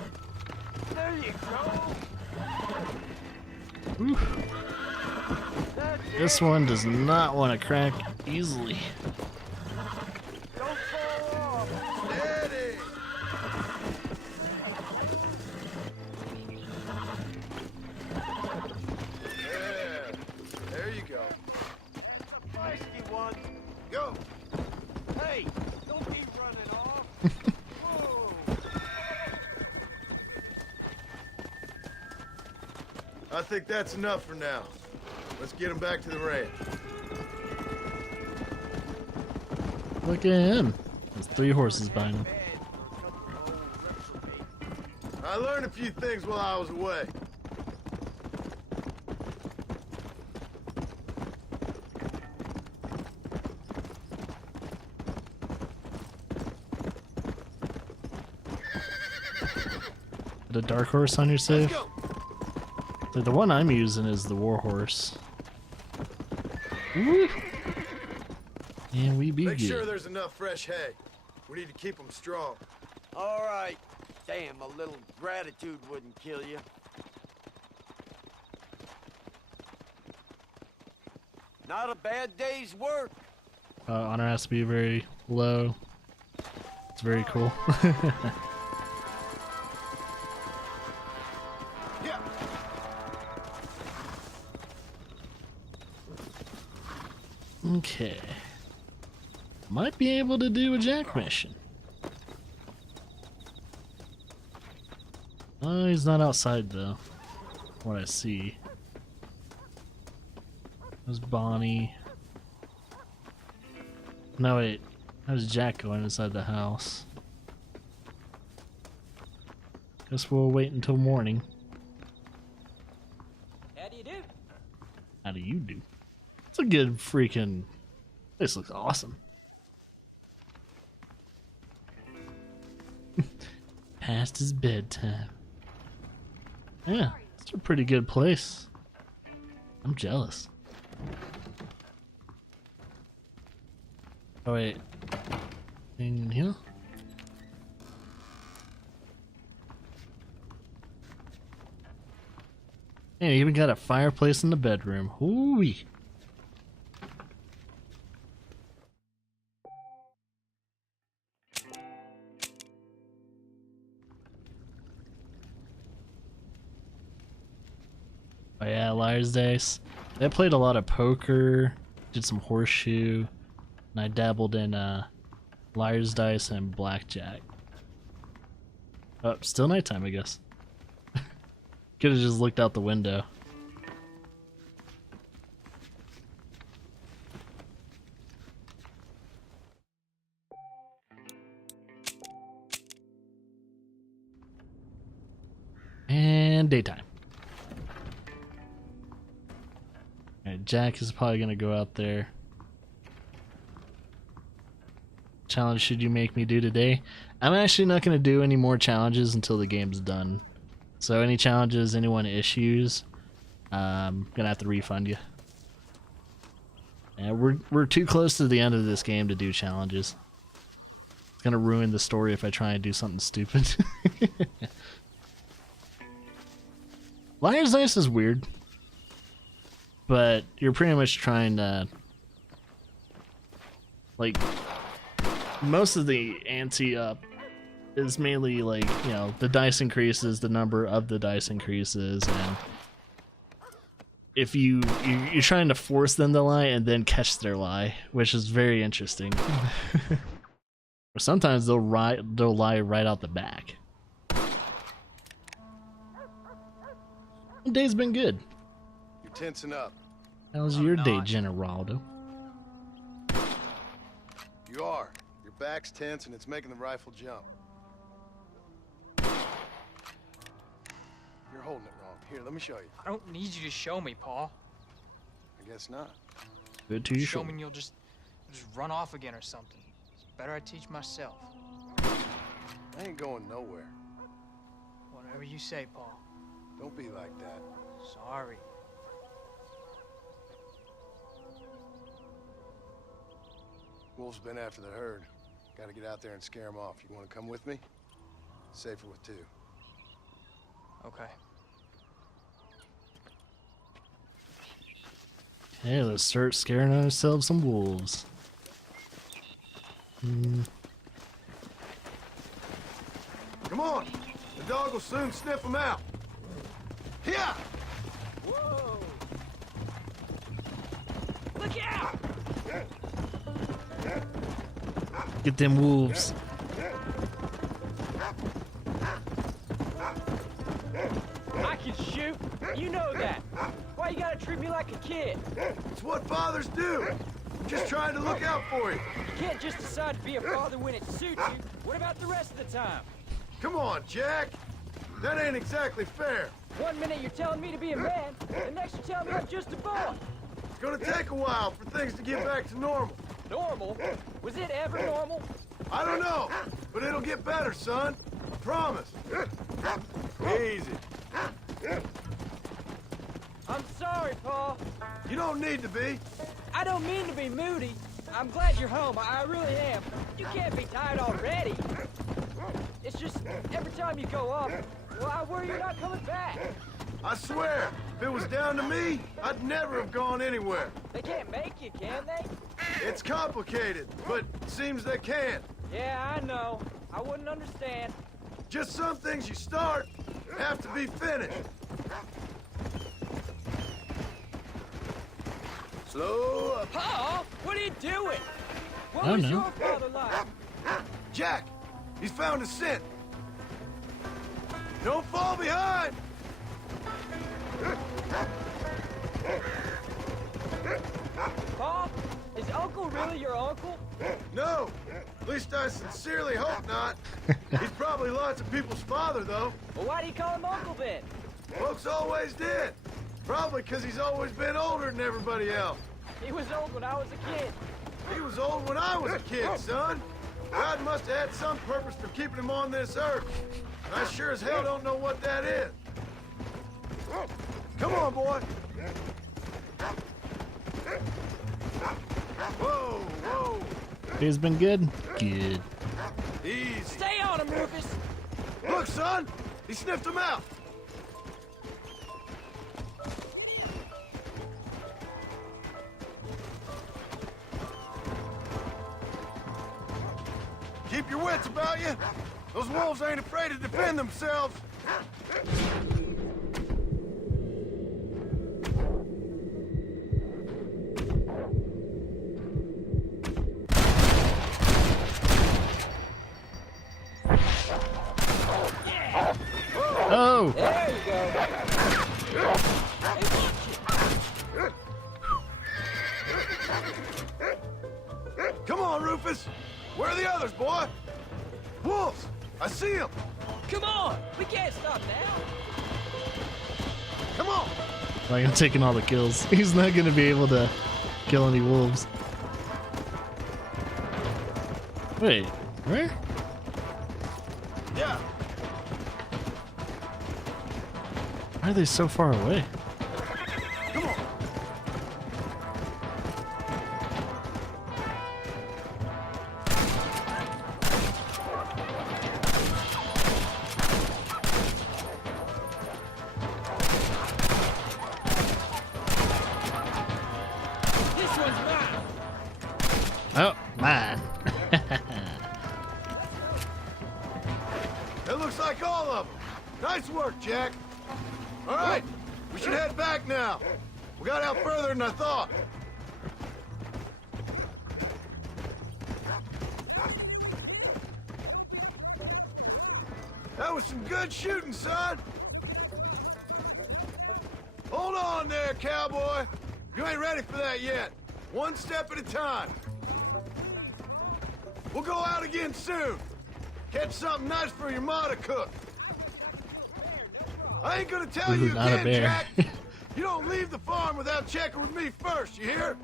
There you go. Ooh. That's This one does not want to crack easily. Don't fall off. Steady. There you go. That's a feisty one. Go. Hey, don't be running off. Whoa. I think that's enough for now. Let's get him back to the ranch. Look at him. There's 3 horses behind him. I learned a few things while I was away. The dark horse on your Let's save? go. The one I'm using is the war horse. Woo. And we be Make good. sure there's enough fresh hay. We need to keep them strong. All right. Damn, a little gratitude wouldn't kill you. Not a bad day's work. Honor has to be very low. It's very cool. Yeah. Okay. Might be able to do a Jack mission. Oh, he's not outside though. What I see. There's Bonnie. No wait. How's Jack going inside the house? Guess we'll wait until morning. How do you do? How do you do? It's a good freaking... This looks awesome. past his bedtime. Yeah, it's a pretty good place. I'm jealous. Oh wait. Anything in here? Hey, even got a fireplace in the bedroom. Ooh-wee. Oh yeah, Liar's Dice. I played a lot of poker, did some horseshoe, and I dabbled in Liar's Dice and blackjack. Oh, still nighttime, I guess. Could have just looked out the window. And daytime. Alright, Jack is probably gonna go out there. Challenge should you make me do today? I'm actually not gonna do any more challenges until the game's done. So any challenges anyone issues, I'm gonna have to refund you. And we're too close to the end of this game to do challenges. It's gonna ruin the story if I try and do something stupid. Liar's Dice is weird, but you're pretty much trying to, like, most of the ante up is mainly like, you know, the dice increases, the number of the dice increases, and if you're trying to force them to lie and then catch their lie, which is very interesting. Or sometimes they'll lie right out the back. Day's been good. You're tensing up. How's your day, Generaldo? You are. Your back's tense and it's making the rifle jump. You're holding it wrong. Here, let me show you. I don't need you to show me, Paul. I guess not. Good to you, show me and you'll just run off again or something. It's better I teach myself. I ain't going nowhere. Whatever you say, Paul. Don't be like that. Sorry. Wolf's been after the herd. Gotta get out there and scare them off. You wanna come with me? Safer with two. Okay. Hey, let's start scaring ourselves some wolves. Come on! The dog will soon sniff them out. Yeah! Whoa! Look out! Get them wolves. I can shoot. You know that. Why you gotta treat me like a kid? It's what fathers do. I'm just trying to look out for you. You can't just decide to be a father when it suits you. What about the rest of the time? Come on, Jack. That ain't exactly fair. 1 minute you're telling me to be a man, the next you're telling me I'm just a boy. It's gonna take a while for things to get back to normal. Normal? Was it ever normal? I don't know, but it'll get better, son. I promise. Easy. I'm sorry, Paul. You don't need to be. I don't mean to be moody. I'm glad you're home. I really am. You can't be tired already. It's just, every time you go up, well, I worry you're not coming back. I swear, if it was down to me, I'd never have gone anywhere. They can't make you, can they? It's complicated, but it seems they can. Yeah, I know. I wouldn't understand. Just some things you start have to be finished. Slow up. Paul, what are you doing? What I don't was know. your father like? Jack, he's found a scent. Don't fall behind. Paul, is Uncle really your uncle? No, at least I sincerely hope not. He's probably lots of people's father, though. Well, why do you call him Uncle then? Folks always did. Probably because he's always been older than everybody else. He was old when I was a kid. He was old when I was a kid, son. God must have had some purpose for keeping him on this earth. I sure as hell don't know what that is. Come on, boy. Whoa, whoa. Day's been good? Good. Easy. Stay on him, Rufus. Look, son. He sniffed him out. Keep your wits about you. Those wolves ain't afraid to defend themselves. Oh! There you go. Come on, Rufus. Where are the others, boy? Wolves! I see them! Come on! We can't stop now! Come on! Like, I'm taking all the kills. He's not gonna be able to kill any wolves. Wait, where? Yeah. Why are they so far away? Come on! This one's mine! Oh, mine. That looks like all of them. Nice work, Jack. All right, we should head back now. We got out further than I thought. That was some good shooting, son. Hold on there, cowboy. You ain't ready for that yet. One step at a time. We'll go out again soon. Catch something nice for your ma to cook. I ain't gonna tell you Not a again, bear. Jack. You don't leave the farm without checking with me first, you hear?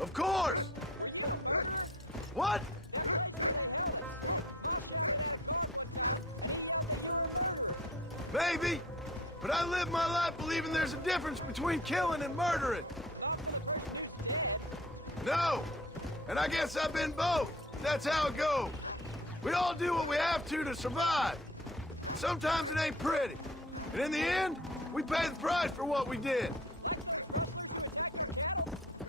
Of course! What? Maybe, but I live my life believing there's a difference between killing and murdering. No, and I guess I've been both. That's how it goes. We all do what we have to survive. Sometimes it ain't pretty. And in the end, we pay the price for what we did.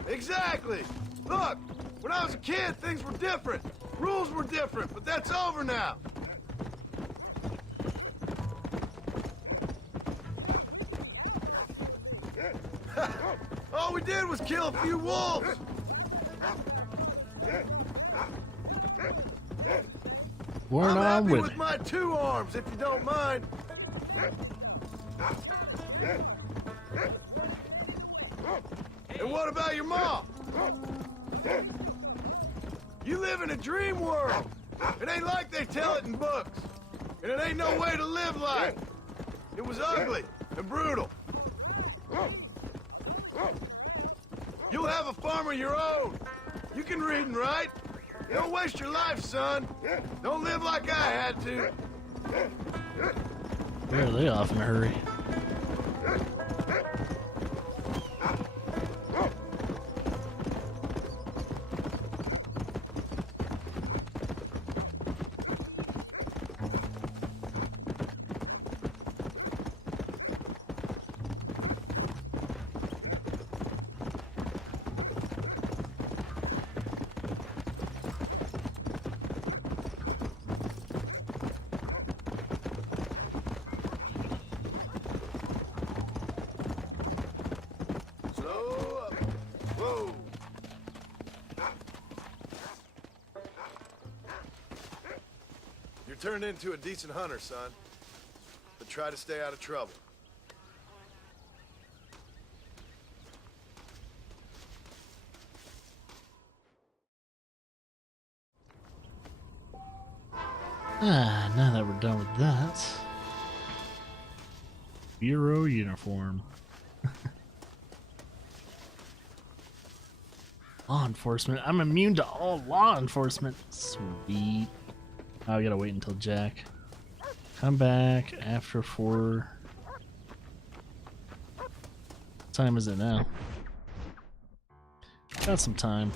Exactly. Look, when I was a kid, things were different. Rules were different, but that's over now. All we did was kill a few wolves. We're I'm not happy with with it. my 2 arms, if you don't mind. And what about your mom? You live in a dream world. It ain't like they tell it in books. And it ain't no way to live life. It was ugly and brutal. You'll have a farm of your own. You can read and write. Don't waste your life, son. Don't live like I had to. Where are they off in a hurry? Slow up. Whoa. You're turned into a decent hunter, son. But try to stay out of trouble. Ah, now that we're done with that. Bureau uniform. Law enforcement. I'm immune to all law enforcement. Sweet. Oh, we gotta wait until Jack. Come back after 4. What time is it now? Got some time.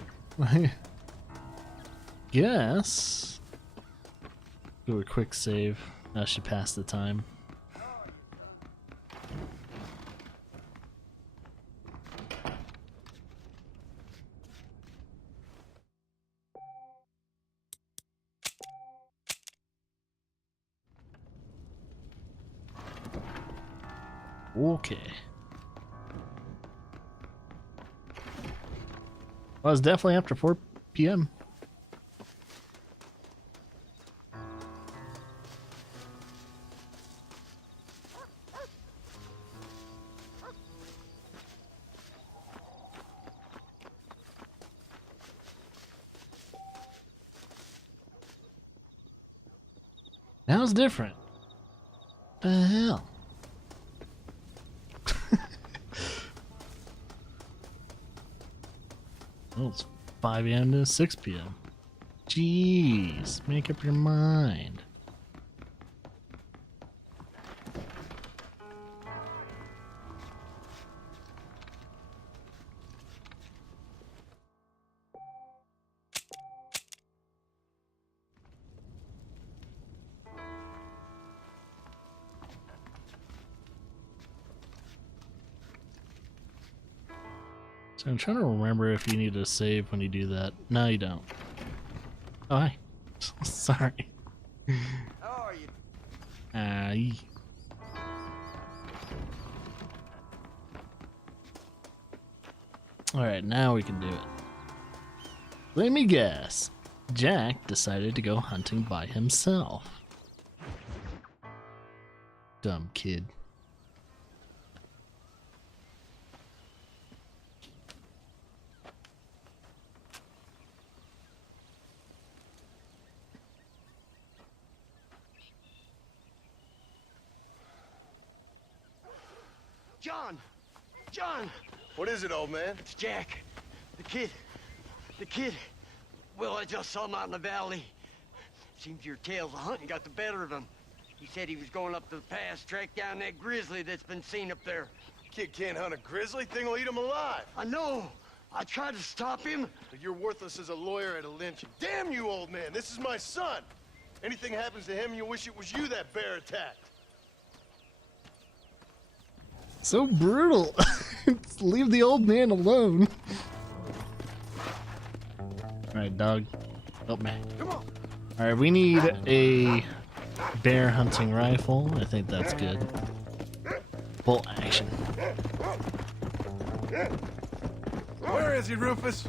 Guess. Do a quick save. I should pass the time. Okay. Well, it's definitely after 4 p.m. Now it's different. The hell? Well, it's 5 a.m. to 6 p.m. Jeez, make up your mind. So I'm trying to remember if you need to save when you do that. No, you don't. Oh, hi. Sorry. How are you? Aye. Alright, now we can do it. Let me guess. Jack decided to go hunting by himself. Dumb kid. John! John! What is it, old man? It's Jack. The kid. The kid. Well, I just saw him out in the valley. Seems your tales of hunting got the better of him. He said he was going up to the pass, track down that grizzly that's been seen up there. Kid can't hunt a grizzly. Thing will eat him alive. I know. I tried to stop him. But you're worthless as a lawyer at a lynching. Damn you, old man. This is my son. Anything happens to him, you'll wish it was you that bear attacked. So brutal. Leave the old man alone. Alright, dog. Help me. Come on. Alright, we need a bear hunting rifle. I think that's good. Bolt action. Where is he, Rufus?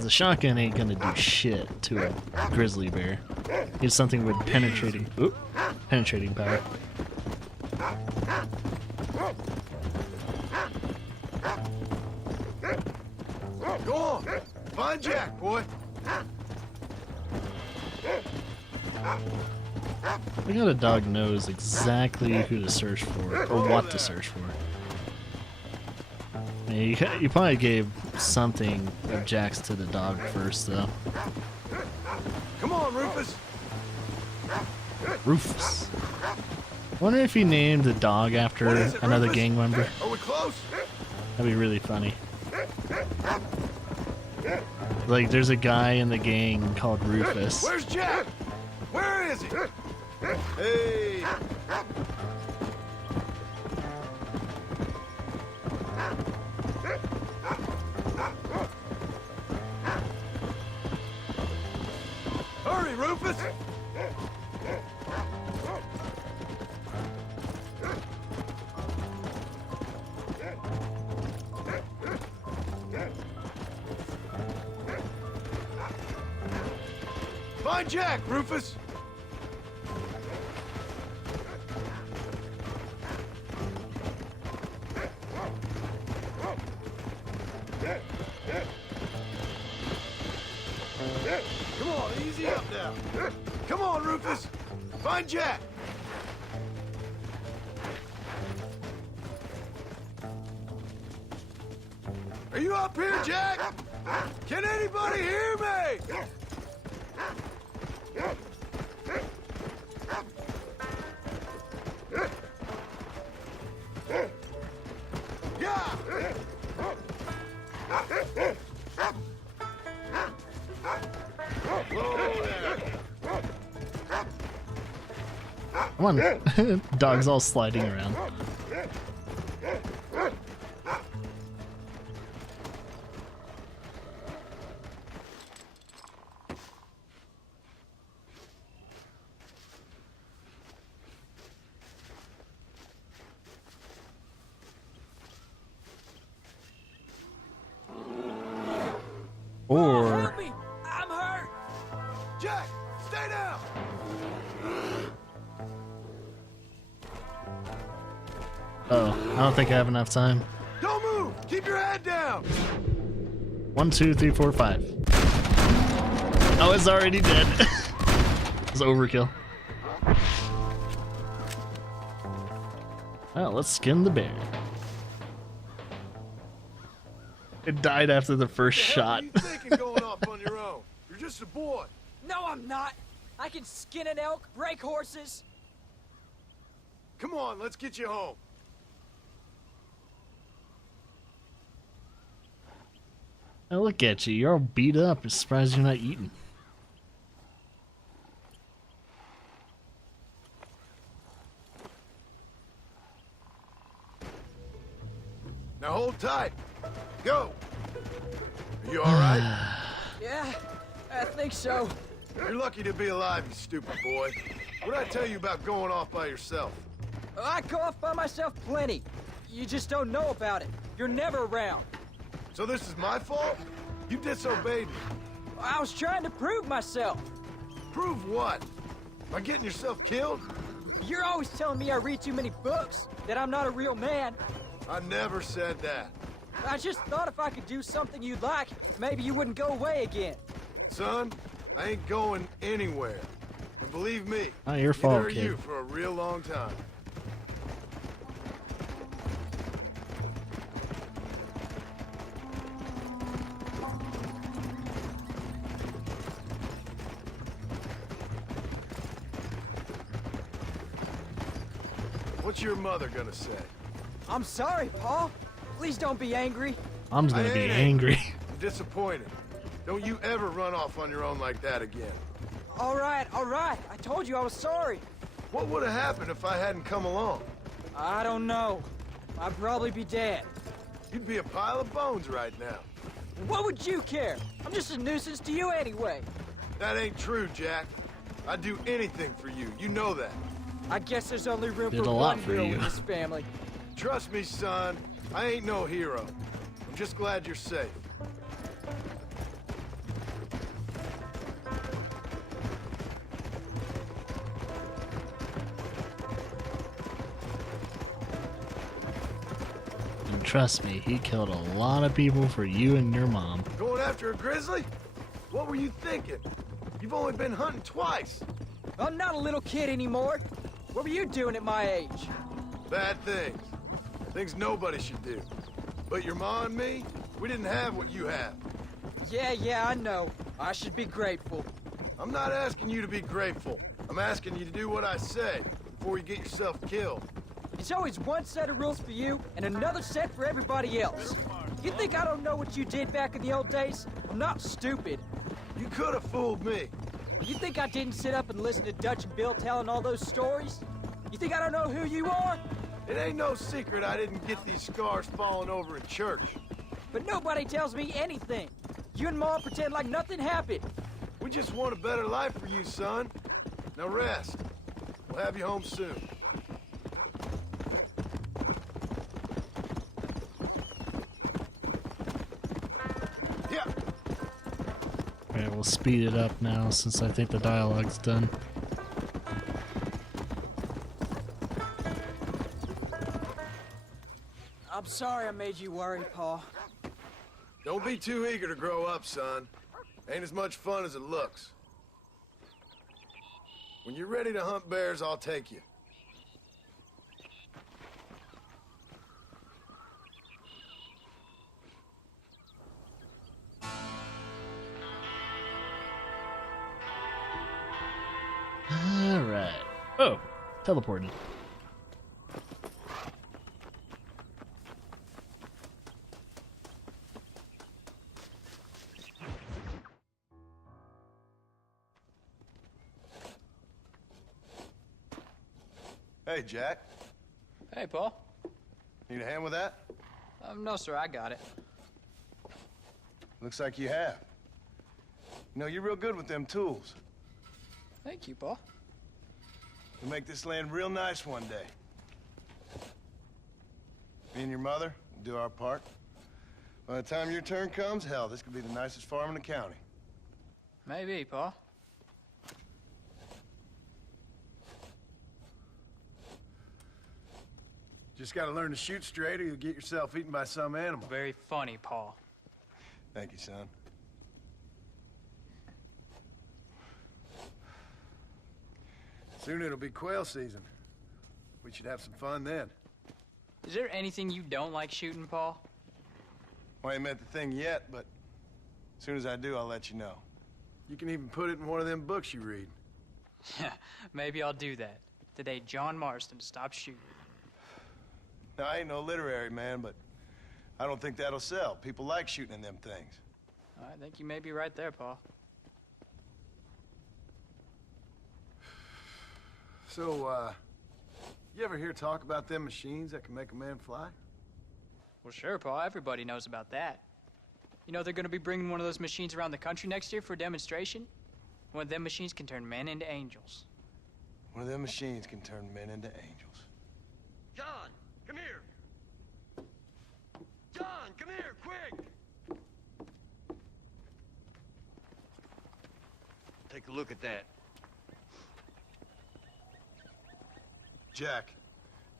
The shotgun ain't gonna do shit to a grizzly bear. Need something with penetrating power. Go on. Find Jack, boy. I got a dog knows exactly who to search for, or what to search for. Yeah, you probably gave something of Jack's to the dog first, though. Come on, Rufus. Rufus. Wonder if he named the dog after another Rufus? gang member. Are we close? That'd be really funny. Like, there's a guy in the gang called Rufus. Where's Jack? Where is he? Hey. Hurry, Rufus. Find Jack, Rufus! Come on, easy up now. Come on, Rufus! Find Jack! Are you you up here, Jack? Can anybody hear me? Come on. Dog's all sliding around. Or Help me! I'm hurt! Jack, stay down! oh, I don't think I have enough time. Don't move! Keep your head down! 1, 2, 3, 4, 5. Oh, it's already dead. It's overkill. Well, let's skin the bear. It died after the first shot. What are you thinking going off on your own? You're just a boy. No, I'm not. I can skin an elk, break horses. Come on, let's get you home. Now look at you. You're all beat up. I'm surprised you're not eating. Now hold tight. Go. Are you all right? Yeah, I think so. You're lucky to be alive, you stupid boy. What did I tell you about going off by yourself? I go off by myself plenty. You just don't know about it. You're never around. So this is my fault? You disobeyed me. I was trying to prove myself. Prove what? By getting yourself killed? You're always telling me I read too many books, that I'm not a real man. I never said that. I just thought if I could do something you'd like, maybe you wouldn't go away again. Son, I ain't going anywhere. And believe me, Not your fault, neither are kid. you for a real long time. What's your mother gonna say? I'm sorry, Paul. Please don't be angry. Mom's gonna I be ain't angry. I'm disappointed. Don't you ever run off on your own like that again. All right. I told you I was sorry. What would have happened if I hadn't come along? I don't know. I'd probably be dead. You'd be a pile of bones right now. What would you care? I'm just a nuisance to you anyway. That ain't true, Jack. I'd do anything for you. You know that. I guess there's only room Did for a lot one for hero you. in this family. Trust me, son. I ain't no hero. I'm just glad you're safe. And trust me, he killed a lot of people for you and your mom. Going after a grizzly? What were you thinking? You've only been hunting twice. I'm not a little kid anymore. What were you doing at my age? Bad things. Things nobody should do. But your mom and me, we didn't have what you have. Yeah, I know. I should be grateful. I'm not asking you to be grateful. I'm asking you to do what I say before you get yourself killed. It's always one set of rules for you and another set for everybody else. You think I don't know what you did back in the old days? I'm not stupid. You could have fooled me. You think I didn't sit up and listen to Dutch and Bill telling all those stories? You think I don't know who you are? It ain't no secret I didn't get these scars falling over in church. But nobody tells me anything. You and Mom pretend like nothing happened. We just want a better life for you, son. Now rest. We'll have you home soon. Yeah. Alright, we'll speed it up now since I think the dialogue's done. I'm sorry I made you worry, Paul. Don't be too eager to grow up, son. Ain't as much fun as it looks. When you're ready to hunt bears, I'll take you. Oh, teleported. Hey, Jack. Hey, Paul. Need a hand with that? No, sir, I got it. Looks like you have. You know, you're real good with them tools. Thank you, Paul. You'll make this land real nice one day. Me and your mother will do our part. By the time your turn comes, hell, this could be the nicest farm in the county. Maybe, Paul. Just gotta learn to shoot straight or you'll get yourself eaten by some animal. Very funny, Paul. Thank you, son. Soon it'll be quail season. We should have some fun then. Is there anything you don't like shooting, Paul? Well, I ain't met the thing yet, but as soon as I do, I'll let you know. You can even put it in one of them books you read. Yeah, maybe I'll do that. The day John Marston stopped shooting. Now, I ain't no literary man, but I don't think that'll sell. People like shooting in them things. I think you may be right there, Paul. So, you ever hear talk about them machines that can make a man fly? Well, sure, Paul. Everybody knows about that. You know they're going to be bringing one of those machines around the country next year for a demonstration? One of them machines can turn men into angels. One of them machines can turn men into angels. John, come here. John, come here, quick. Take a look at that. Jack,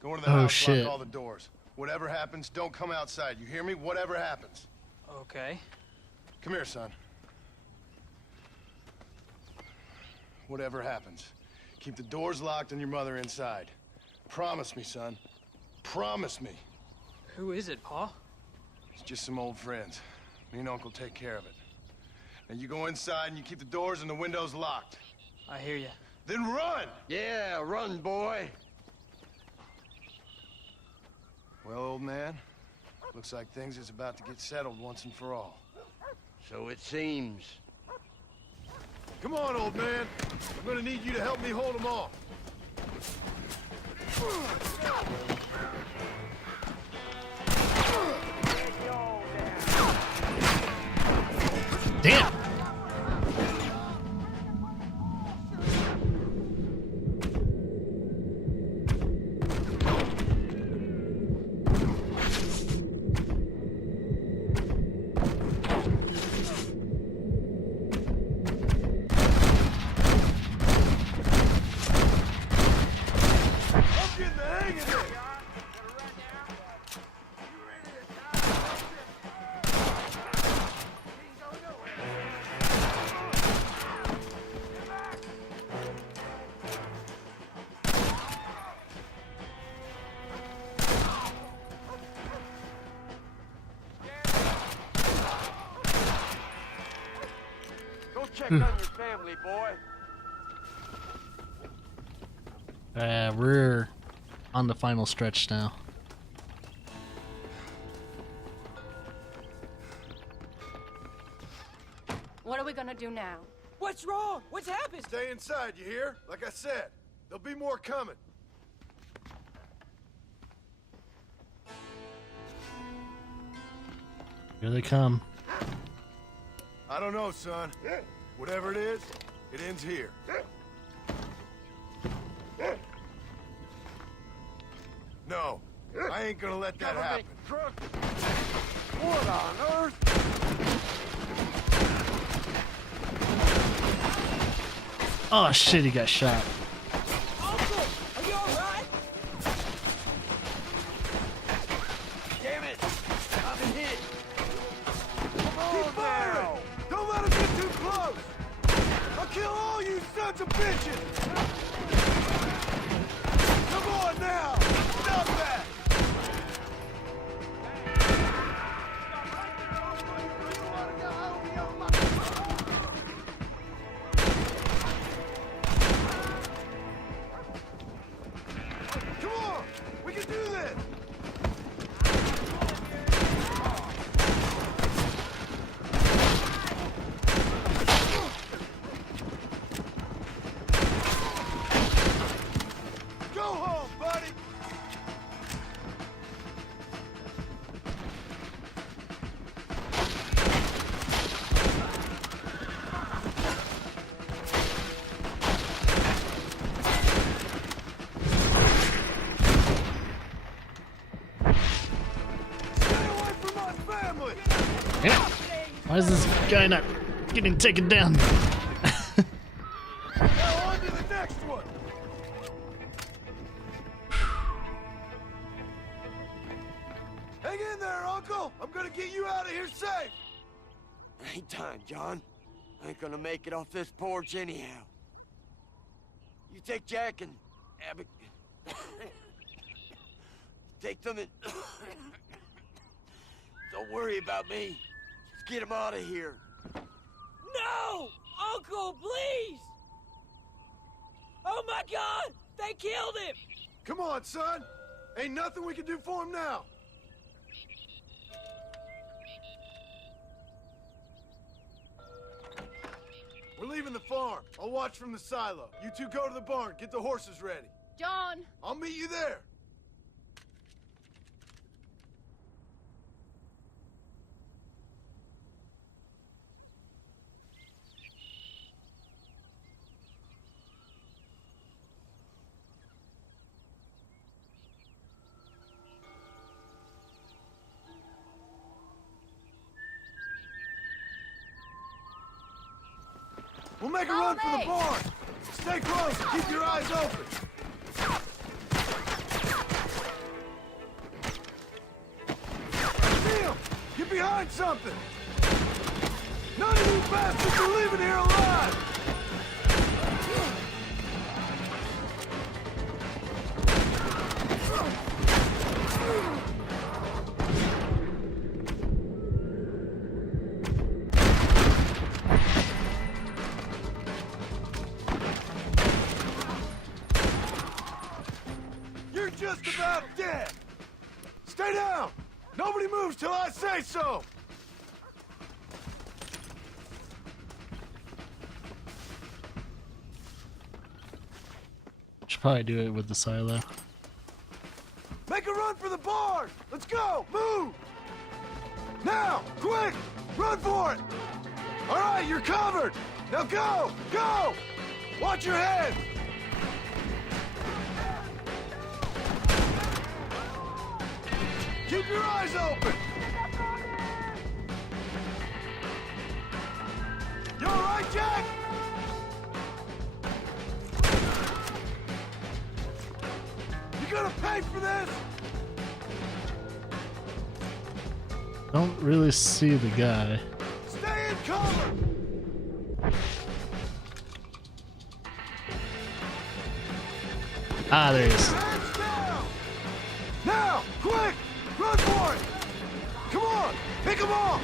go into the house, lock all the doors. Whatever happens, don't come outside. You hear me? Whatever happens. Okay. Come here, son. Whatever happens, keep the doors locked and your mother inside. Promise me, son. Promise me. Who is it, Paul? It's just some old friends. Me and Uncle take care of it. Now you go inside and you keep the doors and the windows locked. I hear you. Then run! Yeah, run, boy. Well, old man, looks like things is about to get settled once and for all. So it seems. Come on, old man. I'm gonna need you to help me hold them off. Damn! Check on your family, boy. We're on the final stretch now. What are we gonna do now? What's wrong? What's happened? Stay inside, you hear? Like I said, there'll be more coming. Here they come. I don't know, son. Whatever it is, it ends here. No, I ain't gonna let that happen. What on earth? Oh shit, he got shot. Uncle, are you alright? Damn it! I've been hit. Keep firing! Don't let him get too close! I'll kill all you sons of bitches! Come on now! Stop that! Why is this guy not getting taken down? Now on to the next one. Hang in there, Uncle. I'm gonna get you out of here safe. Ain't time, John. I ain't gonna make it off this porch anyhow. You take Jack and Abby. Take them and don't worry about me. Just get him out of here. No! Uncle, please! Oh my God! They killed him! Come on, son. Ain't nothing we can do for him now. We're leaving the farm. I'll watch from the silo. You two go to the barn. Get the horses ready. John! I'll meet you there. We'll make a run for the barn. Stay close and keep your eyes open. See him! Get behind something! None of you bastards are leaving here alive! You're just about dead! Stay down! Nobody moves till I say so! Should probably do it with the silo. Make a run for the barn! Let's go! Move! Now! Quick! Run for it! Alright, you're covered! Now go! Go! Watch your head! Keep your eyes open! You alright, Jack? You gonna pay for this? Don't really see the guy. Stay in cover! Ah, there he is. Hands down! Now! Quick! Run for it! Come on! Pick them off!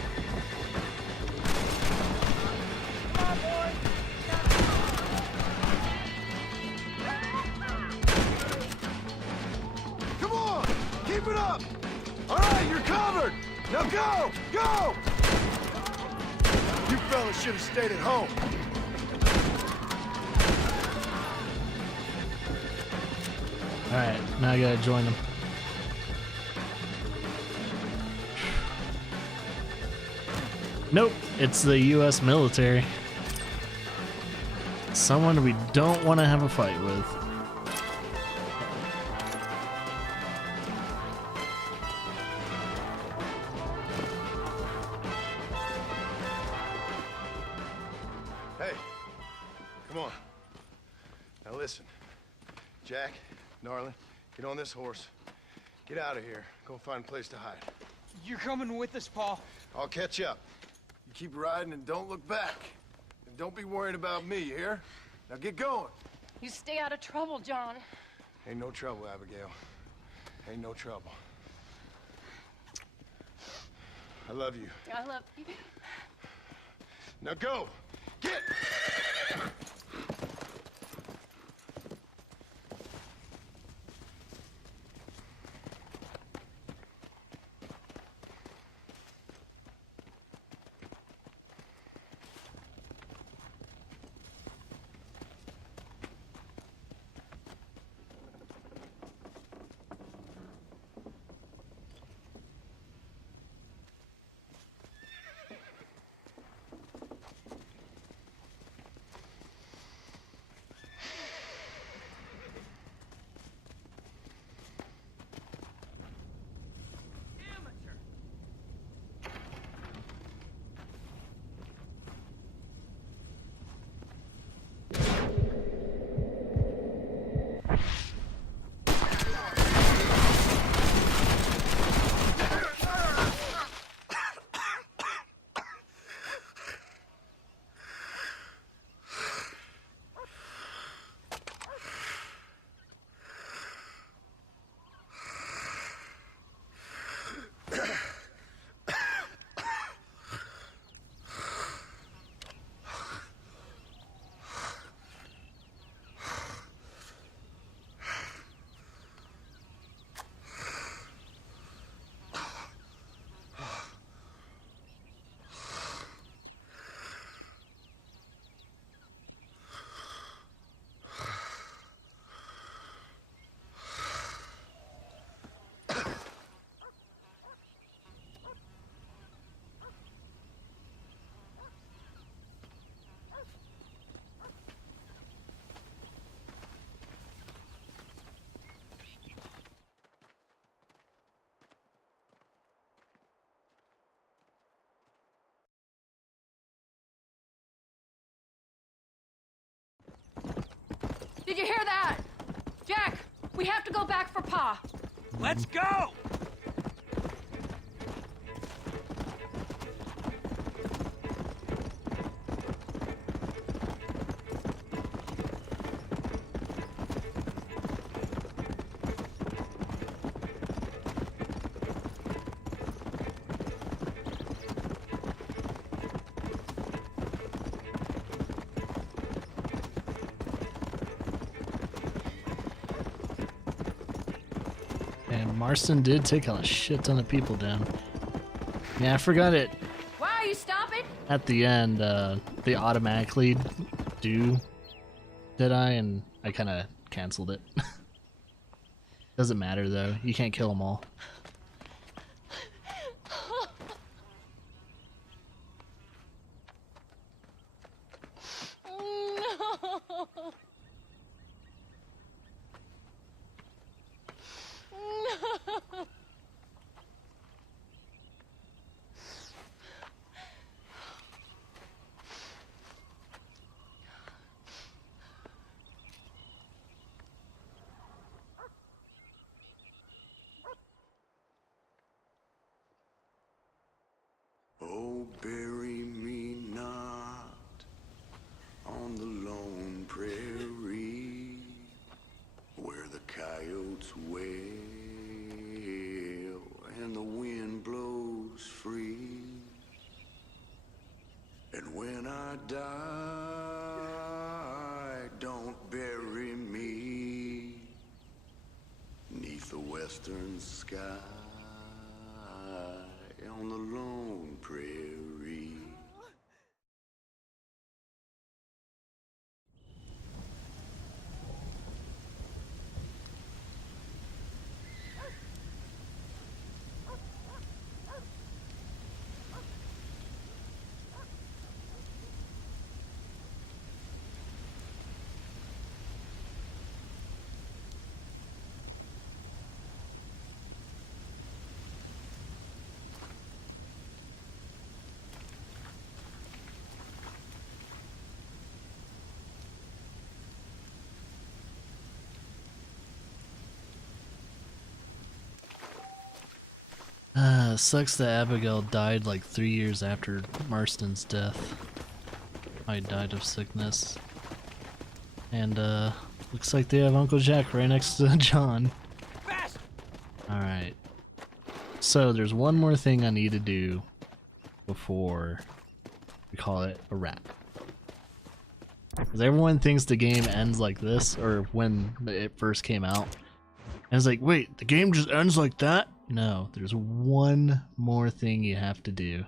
Come on! Keep it up! Alright, you're covered! Now go! Go! You fellas should have stayed at home. Alright, now I gotta join them. Nope, it's the US military. Someone we don't want to have a fight with. Hey, come on. Now listen. Jack, Gnarly, get on this horse. Get out of here. Go find a place to hide. You're coming with us, Paul. I'll catch up. You keep riding and don't look back. And don't be worried about me, you hear? Now get going. You stay out of trouble, John. Ain't no trouble, Abigail. Ain't no trouble. I love you. I love you. Now go! Get! you hear that? Jack, we have to go back for Pa. Let's go! And Marston did take a shit ton of people down. Yeah, I forgot it. Why are you stopping? At the end, they automatically do Deadeye, and I kind of canceled it. Doesn't matter though, you can't kill them all. Oh, bury me not on the lone prairie where the coyotes wail and the wind blows free. And when I die, don't bury me 'neath the western sky on the lone prairie. Sucks that Abigail died like 3 years after Marston's death. I died of sickness. And looks like they have Uncle Jack right next to John. Alright. So there's one more thing I need to do before we call it a wrap. Because everyone thinks the game ends like this, or when it first came out. And it's like, wait, the game just ends like that? No, there's one more thing you have to do.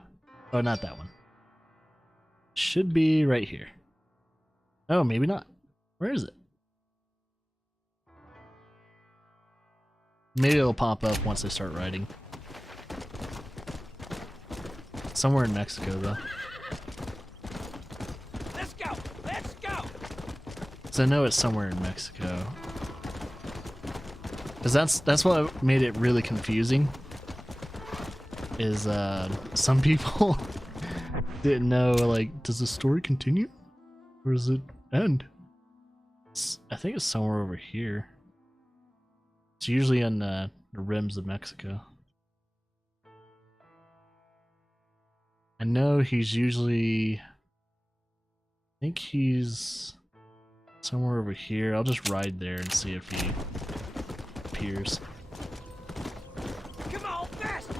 Oh, not that one. Should be right here. Oh, maybe not. Where is it? Maybe it'll pop up once I start writing. Somewhere in Mexico, though. Let's go! Let's go! So I know it's somewhere in Mexico. Because that's what made it really confusing. Is some people didn't know, like, does the story continue? Or does it end? I think it's somewhere over here. It's usually on the rims of Mexico. I know he's usually... I think he's somewhere over here. I'll just ride there and see if he appears. Come on, fast!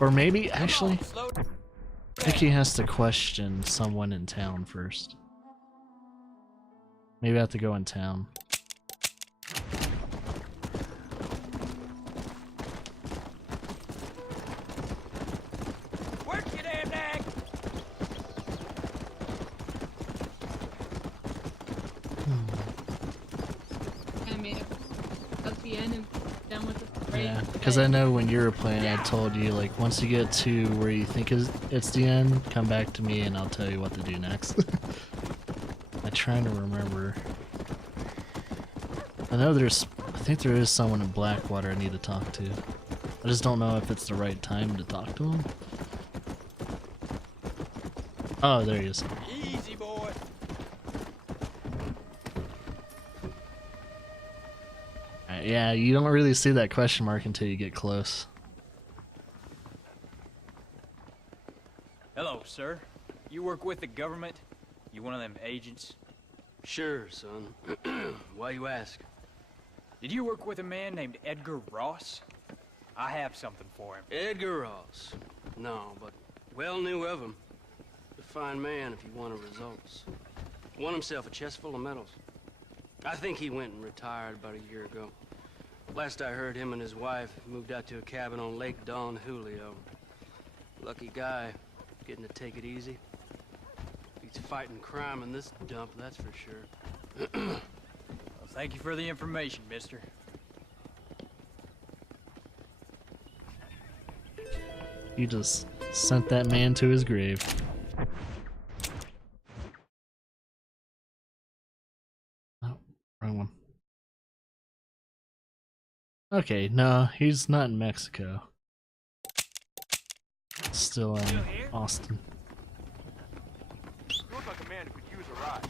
Or maybe, actually, I think he has to question someone in town first. Maybe I have to go in town. Work your damn nag! I made it up the end and done with the break. Yeah, because I know when you were playing, I told you, like, once you get to where you think it's the end, come back to me and I'll tell you what to do next. I'm trying to remember. I know I think there is someone in Blackwater I need to talk to. I just don't know if it's the right time to talk to him. Oh, there he is. Easy, boy. Yeah, you don't really see that question mark until you get close. Hello, sir. You work with the government? You one of them agents? Sure, son. Why you ask? Did you work with a man named Edgar Ross? I have something for him. Edgar Ross? No, but well knew of him. A fine man if you wanted results. Won himself a chest full of medals. I think he went and retired about a year ago. Last I heard, him and his wife moved out to a cabin on Lake Don Julio. Lucky guy, getting to take it easy. He's fighting crime in this dump, that's for sure. Well, thank you for the information, mister. You just sent that man to his grave. Oh, wrong one. Okay, no, he's not in Mexico. Still in Austin. You look like a man who could use a ride.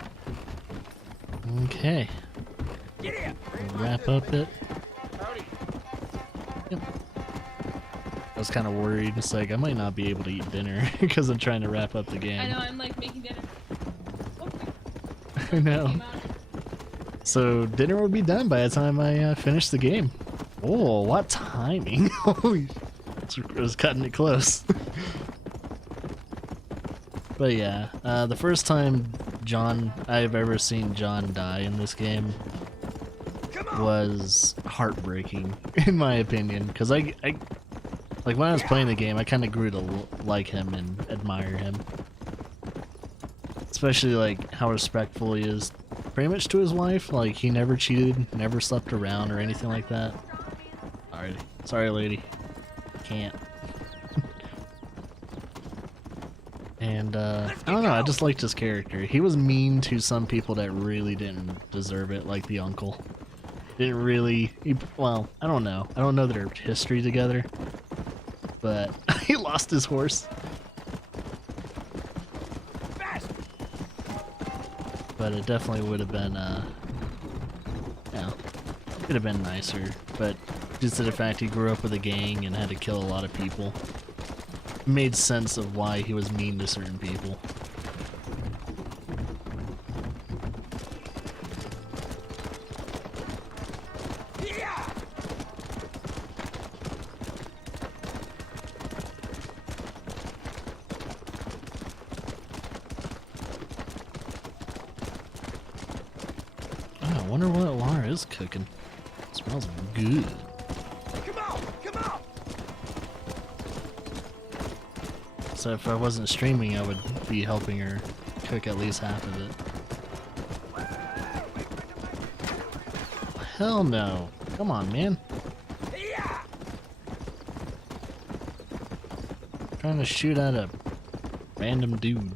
Okay. We'll wrap up it. Yep. I was kind of worried. It's like I might not be able to eat dinner because I'm trying to wrap up the game. I know, I'm like making dinner. I know. So dinner will be done by the time I finish the game. Oh, what timing! Holy, it was cutting it close. But yeah, the first time I've ever seen John die in this game was heartbreaking, in my opinion. Because like when I was playing the game, I kind of grew to like him and admire him. Especially like how respectful he is, pretty much to his wife. Like he never cheated, never slept around or anything like that. Sorry, lady, can't. And I don't know, I just liked his character. He was mean to some people that really didn't deserve it, like the uncle. Didn't really, well, I don't know. I don't know their history together, but he lost his horse. But it definitely would have been, could have been nicer. But just to the fact he grew up with a gang and had to kill a lot of people, made sense of why he was mean to certain people. I wonder what Lara is cooking. It smells good. Come on! So if I wasn't streaming, I would be helping her cook at least half of it. Hell no. Come on, man. Trying to shoot at a random dude.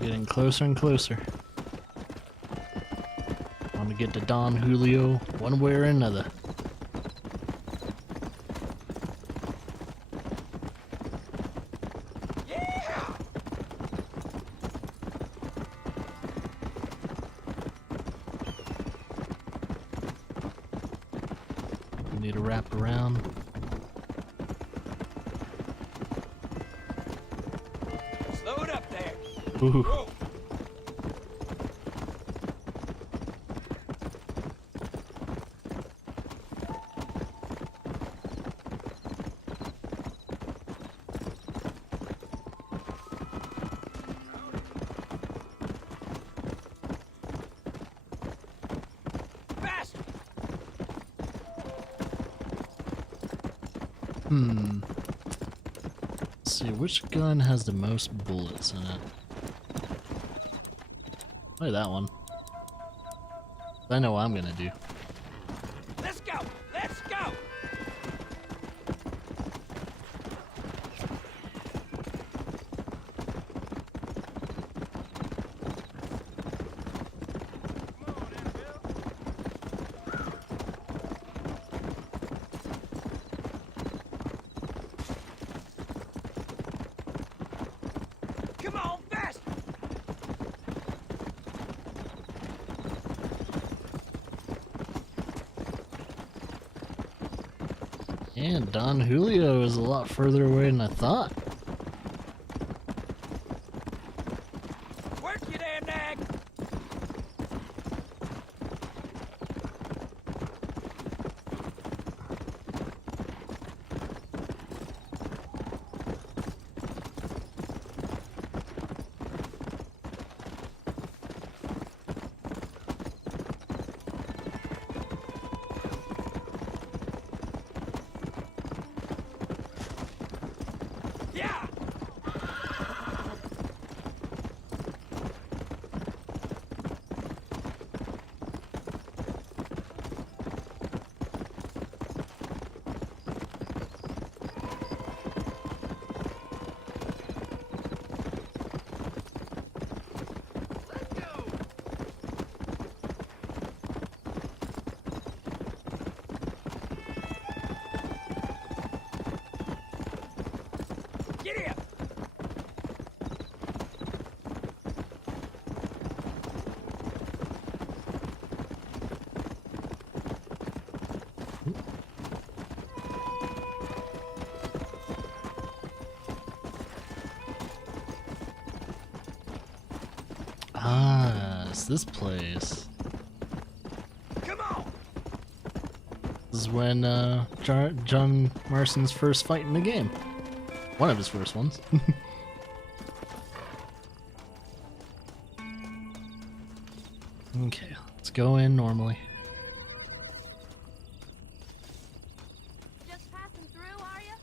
Getting closer and closer. Want to get to Don Julio one way or another. We need to wrap around. Slow it up there. Ooh. Let's see, which gun has the most bullets in it? Probably that one. I know what I'm gonna do. Let's go! Let's go! Come on, faster! And Don Julio is a lot further away than I thought. Work your damn nag! Yeah! Get here! Ah, it's this place. Come on! This is when John Marston's first fight in the game. One of his first ones. Okay, let's go in normally. Just passing through, are you?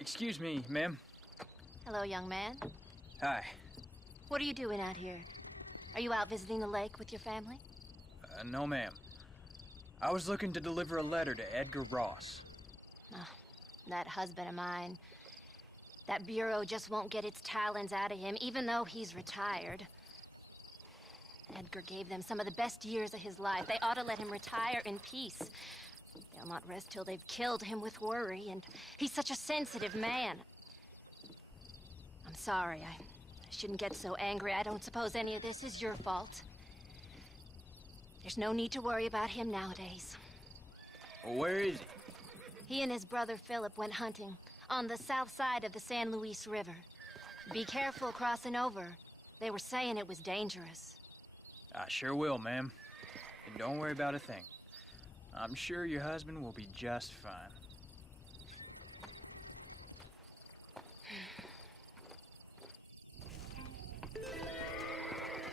Excuse me, ma'am. Hello, young man. Hi. What are you doing out here? Are you out visiting the lake with your family? No, ma'am. I was looking to deliver a letter to Edgar Ross. Oh, that husband of mine. That bureau just won't get its talons out of him, even though he's retired. Edgar gave them some of the best years of his life. They ought to let him retire in peace. They'll not rest till they've killed him with worry, and he's such a sensitive man. I'm sorry, I shouldn't get so angry. I don't suppose any of this is your fault. There's no need to worry about him nowadays. Where is he? He and his brother Philip went hunting on the south side of the San Luis River. Be careful crossing over. They were saying it was dangerous. I sure will, ma'am. And don't worry about a thing. I'm sure your husband will be just fine.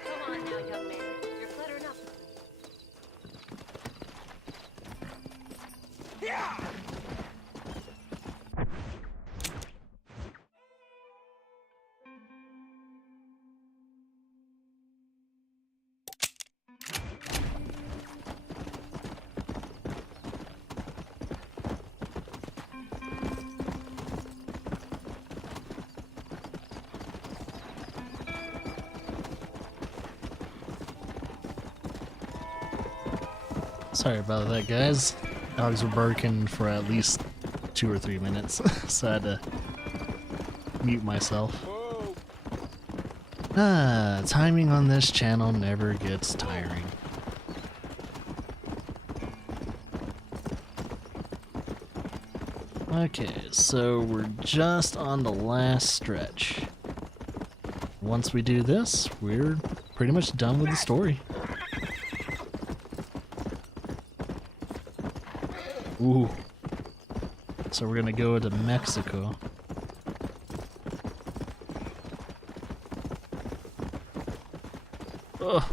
Come on now, young man. You're cluttering up. Yeah! Sorry about that, guys. Dogs were barking for at least 2 or 3 minutes, so I had to mute myself. Timing on this channel never gets tiring. Okay, so we're just on the last stretch. Once we do this, we're pretty much done with the story. Ooh. So we're gonna go to Mexico. Ugh.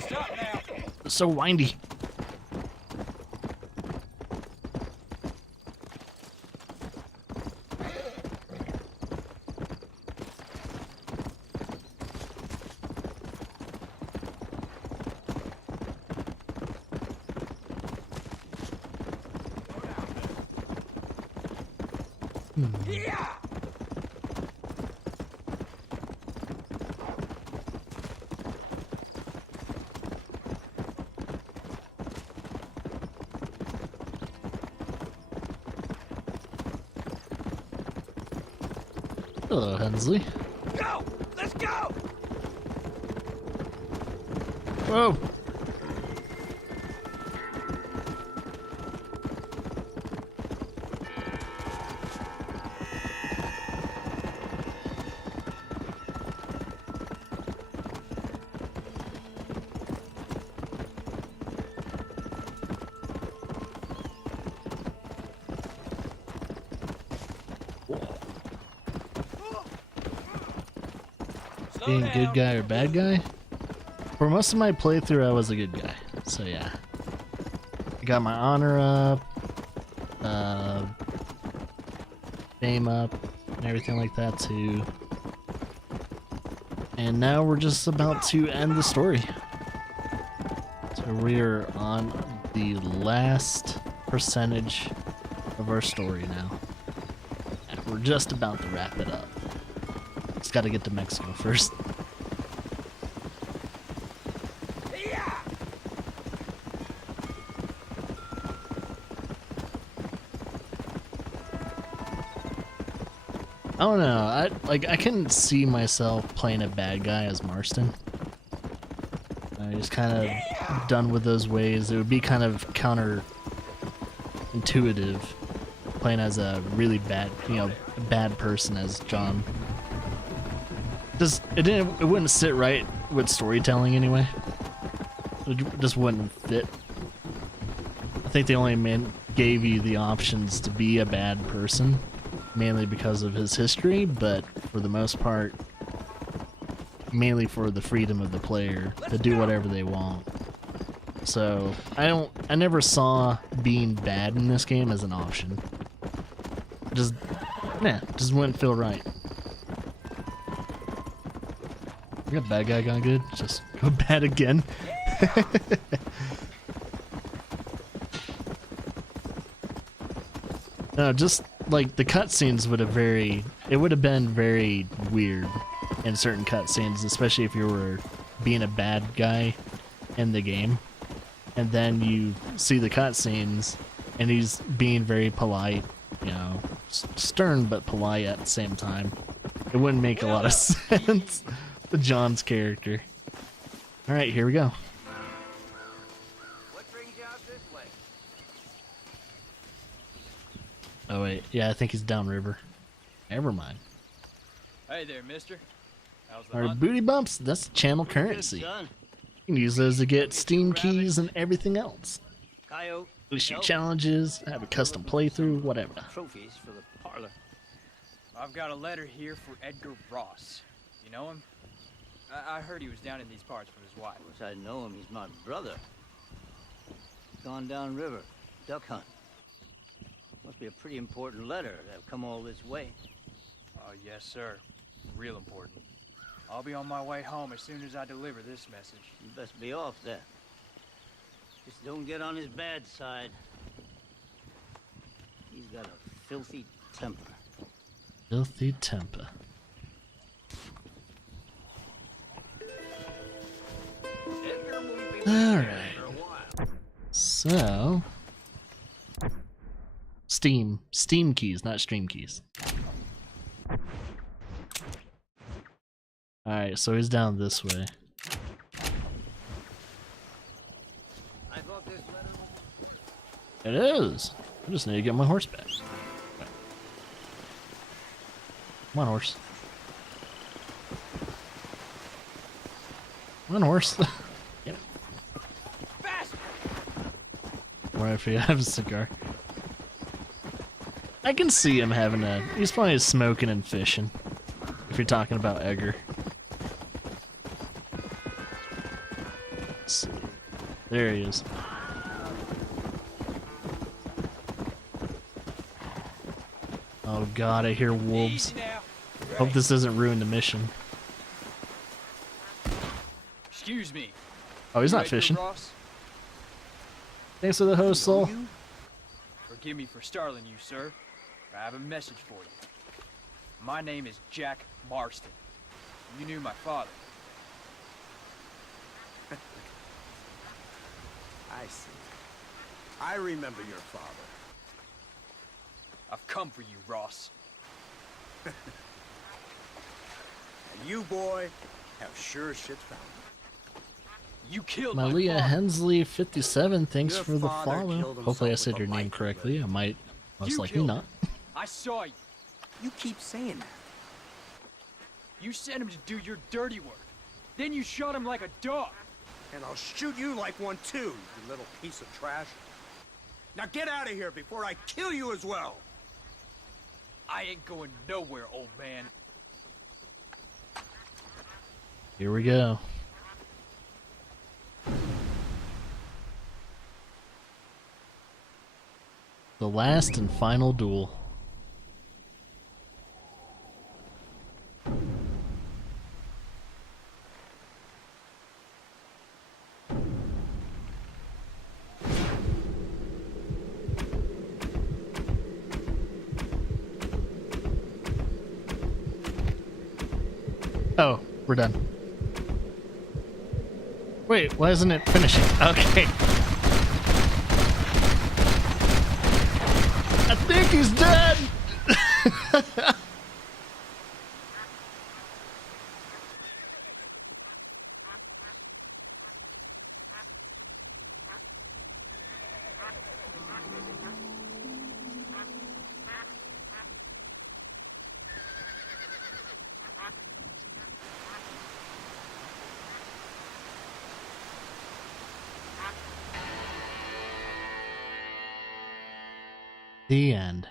Stop now! It's so windy. Hello, Hensley. Go! Let's go! Whoa! Being good guy or bad guy? For most of my playthrough, I was a good guy. So yeah. I got my honor up, fame up, and everything like that too. And now we're just about to end the story. So we're on the last percentage of our story now. And we're just about to wrap it up. Just gotta get to Mexico first. I don't know. I couldn't see myself playing a bad guy as Marston. I just kind of done with those ways. It would be kind of counterintuitive playing as a really bad, bad person as John. It wouldn't sit right with storytelling anyway. It just wouldn't fit. I think they only gave you the options to be a bad person, mainly because of his history, but for the most part, mainly for the freedom of the player to do whatever they want. So I never saw being bad in this game as an option. Just wouldn't feel right. I got bad guy gone good. Just go bad again. No, just like the cutscenes would have been very weird in certain cutscenes, especially if you were being a bad guy in the game, and then you see the cutscenes and he's being very polite, stern but polite at the same time. It wouldn't make a lot of sense. John's character. All right, here we go. What brings you out this way? Oh wait, yeah, I think he's downriver. Never mind. Hey there, mister. How's the Our hunt? booty bumps, that's channel currency. You can use those to get Steam keys and everything else. Coyote. At least shoot challenges, have a custom playthrough, whatever. Trophies for the parlor. I've got a letter here for Edgar Ross. You know him? I heard he was down in these parts with his wife. Of course I know him. He's my brother. Gone down river, duck hunt. Must be a pretty important letter to have come all this way. Oh, yes, sir. Real important. I'll be on my way home as soon as I deliver this message. You best be off then. Just don't get on his bad side. He's got a filthy temper. Filthy temper. Alright. So Steam keys, not stream keys. Alright, so he's down this way. I thought this letter... It is. I just need to get my horse back. Come on, horse. Come on, horse. Get it. Or if he has a cigar. I can see him having he's probably smoking and fishing. If you're talking about Edgar. Let's see. There he is. Oh god, I hear wolves. Hope this doesn't ruin the mission. Excuse me. Oh, he's not Edgar fishing. Ross? Thanks for the host, Soul. Forgive me for startling you, sir. I have a message for you. My name is Jack Marston. You knew my father. I see. I remember your father. I've come for you, Ross. And you, boy, have sure as shit found me. You killed Malia my father. Hensley 57, thanks Your for the father follow. killed Hopefully I himself said with your a name light correctly. I might, most You likely killed not. him. I saw you. You keep saying that. You sent him to do your dirty work. Then you shot him like a dog. And I'll shoot you like one too, you little piece of trash. Now get out of here before I kill you as well. I ain't going nowhere, old man. Here we go. The last and final duel. Oh, we're done. Wait, why isn't it finishing? Okay. I think he's dead! The end.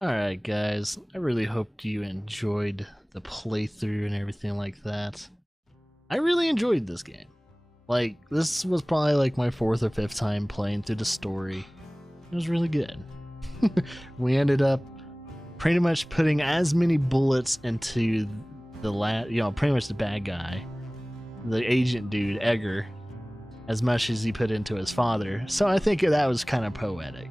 Alright guys, I really hope you enjoyed the playthrough and everything like that. I really enjoyed this game. Like, this was probably like my 4th or 5th time playing through the story. It was really good. We ended up pretty much putting as many bullets into the pretty much the bad guy, the agent dude, Edgar, as much as he put into his father. So I think that was kind of poetic.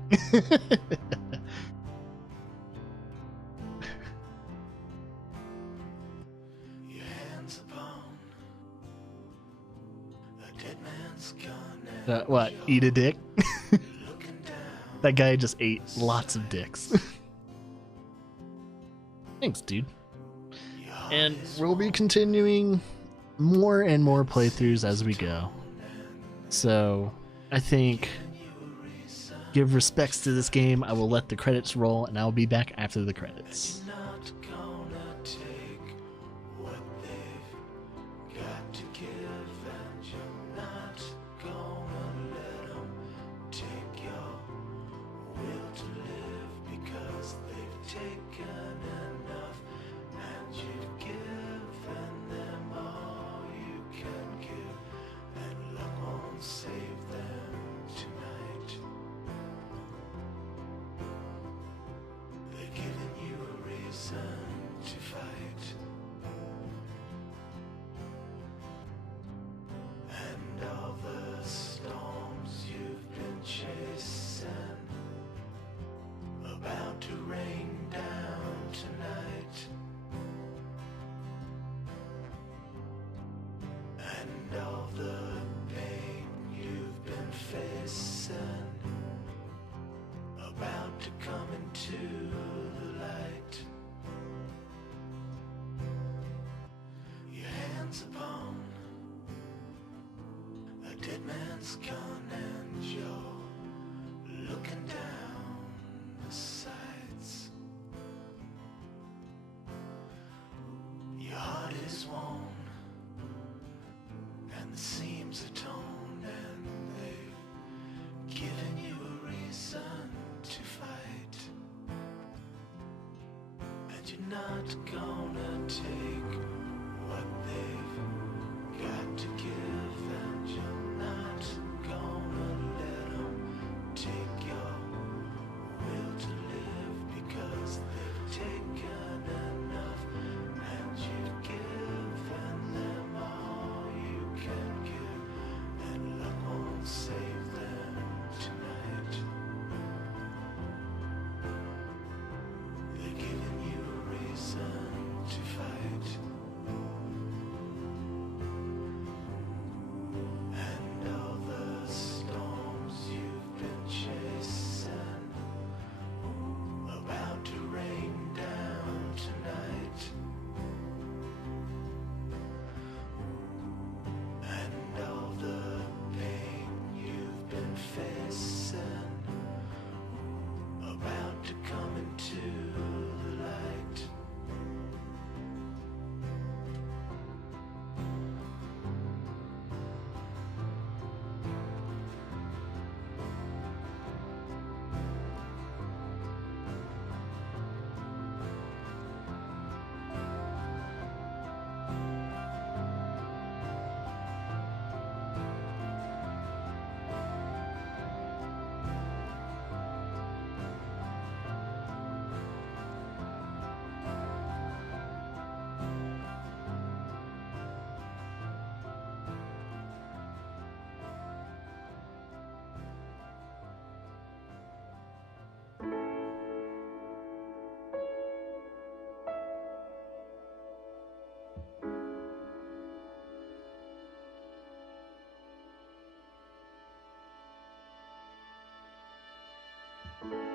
What? Eat a dick? That guy just ate lots of dicks. Thanks, dude. And we'll be continuing more and more playthroughs as we go. So, I think, give respects to this game. I will let the credits roll, and I'll be back after the credits. Not gonna take what they've got to give, and you're not gonna let them take your will to live, because they've taken enough, and you've given them all you can give, and luck won't save them tonight. you.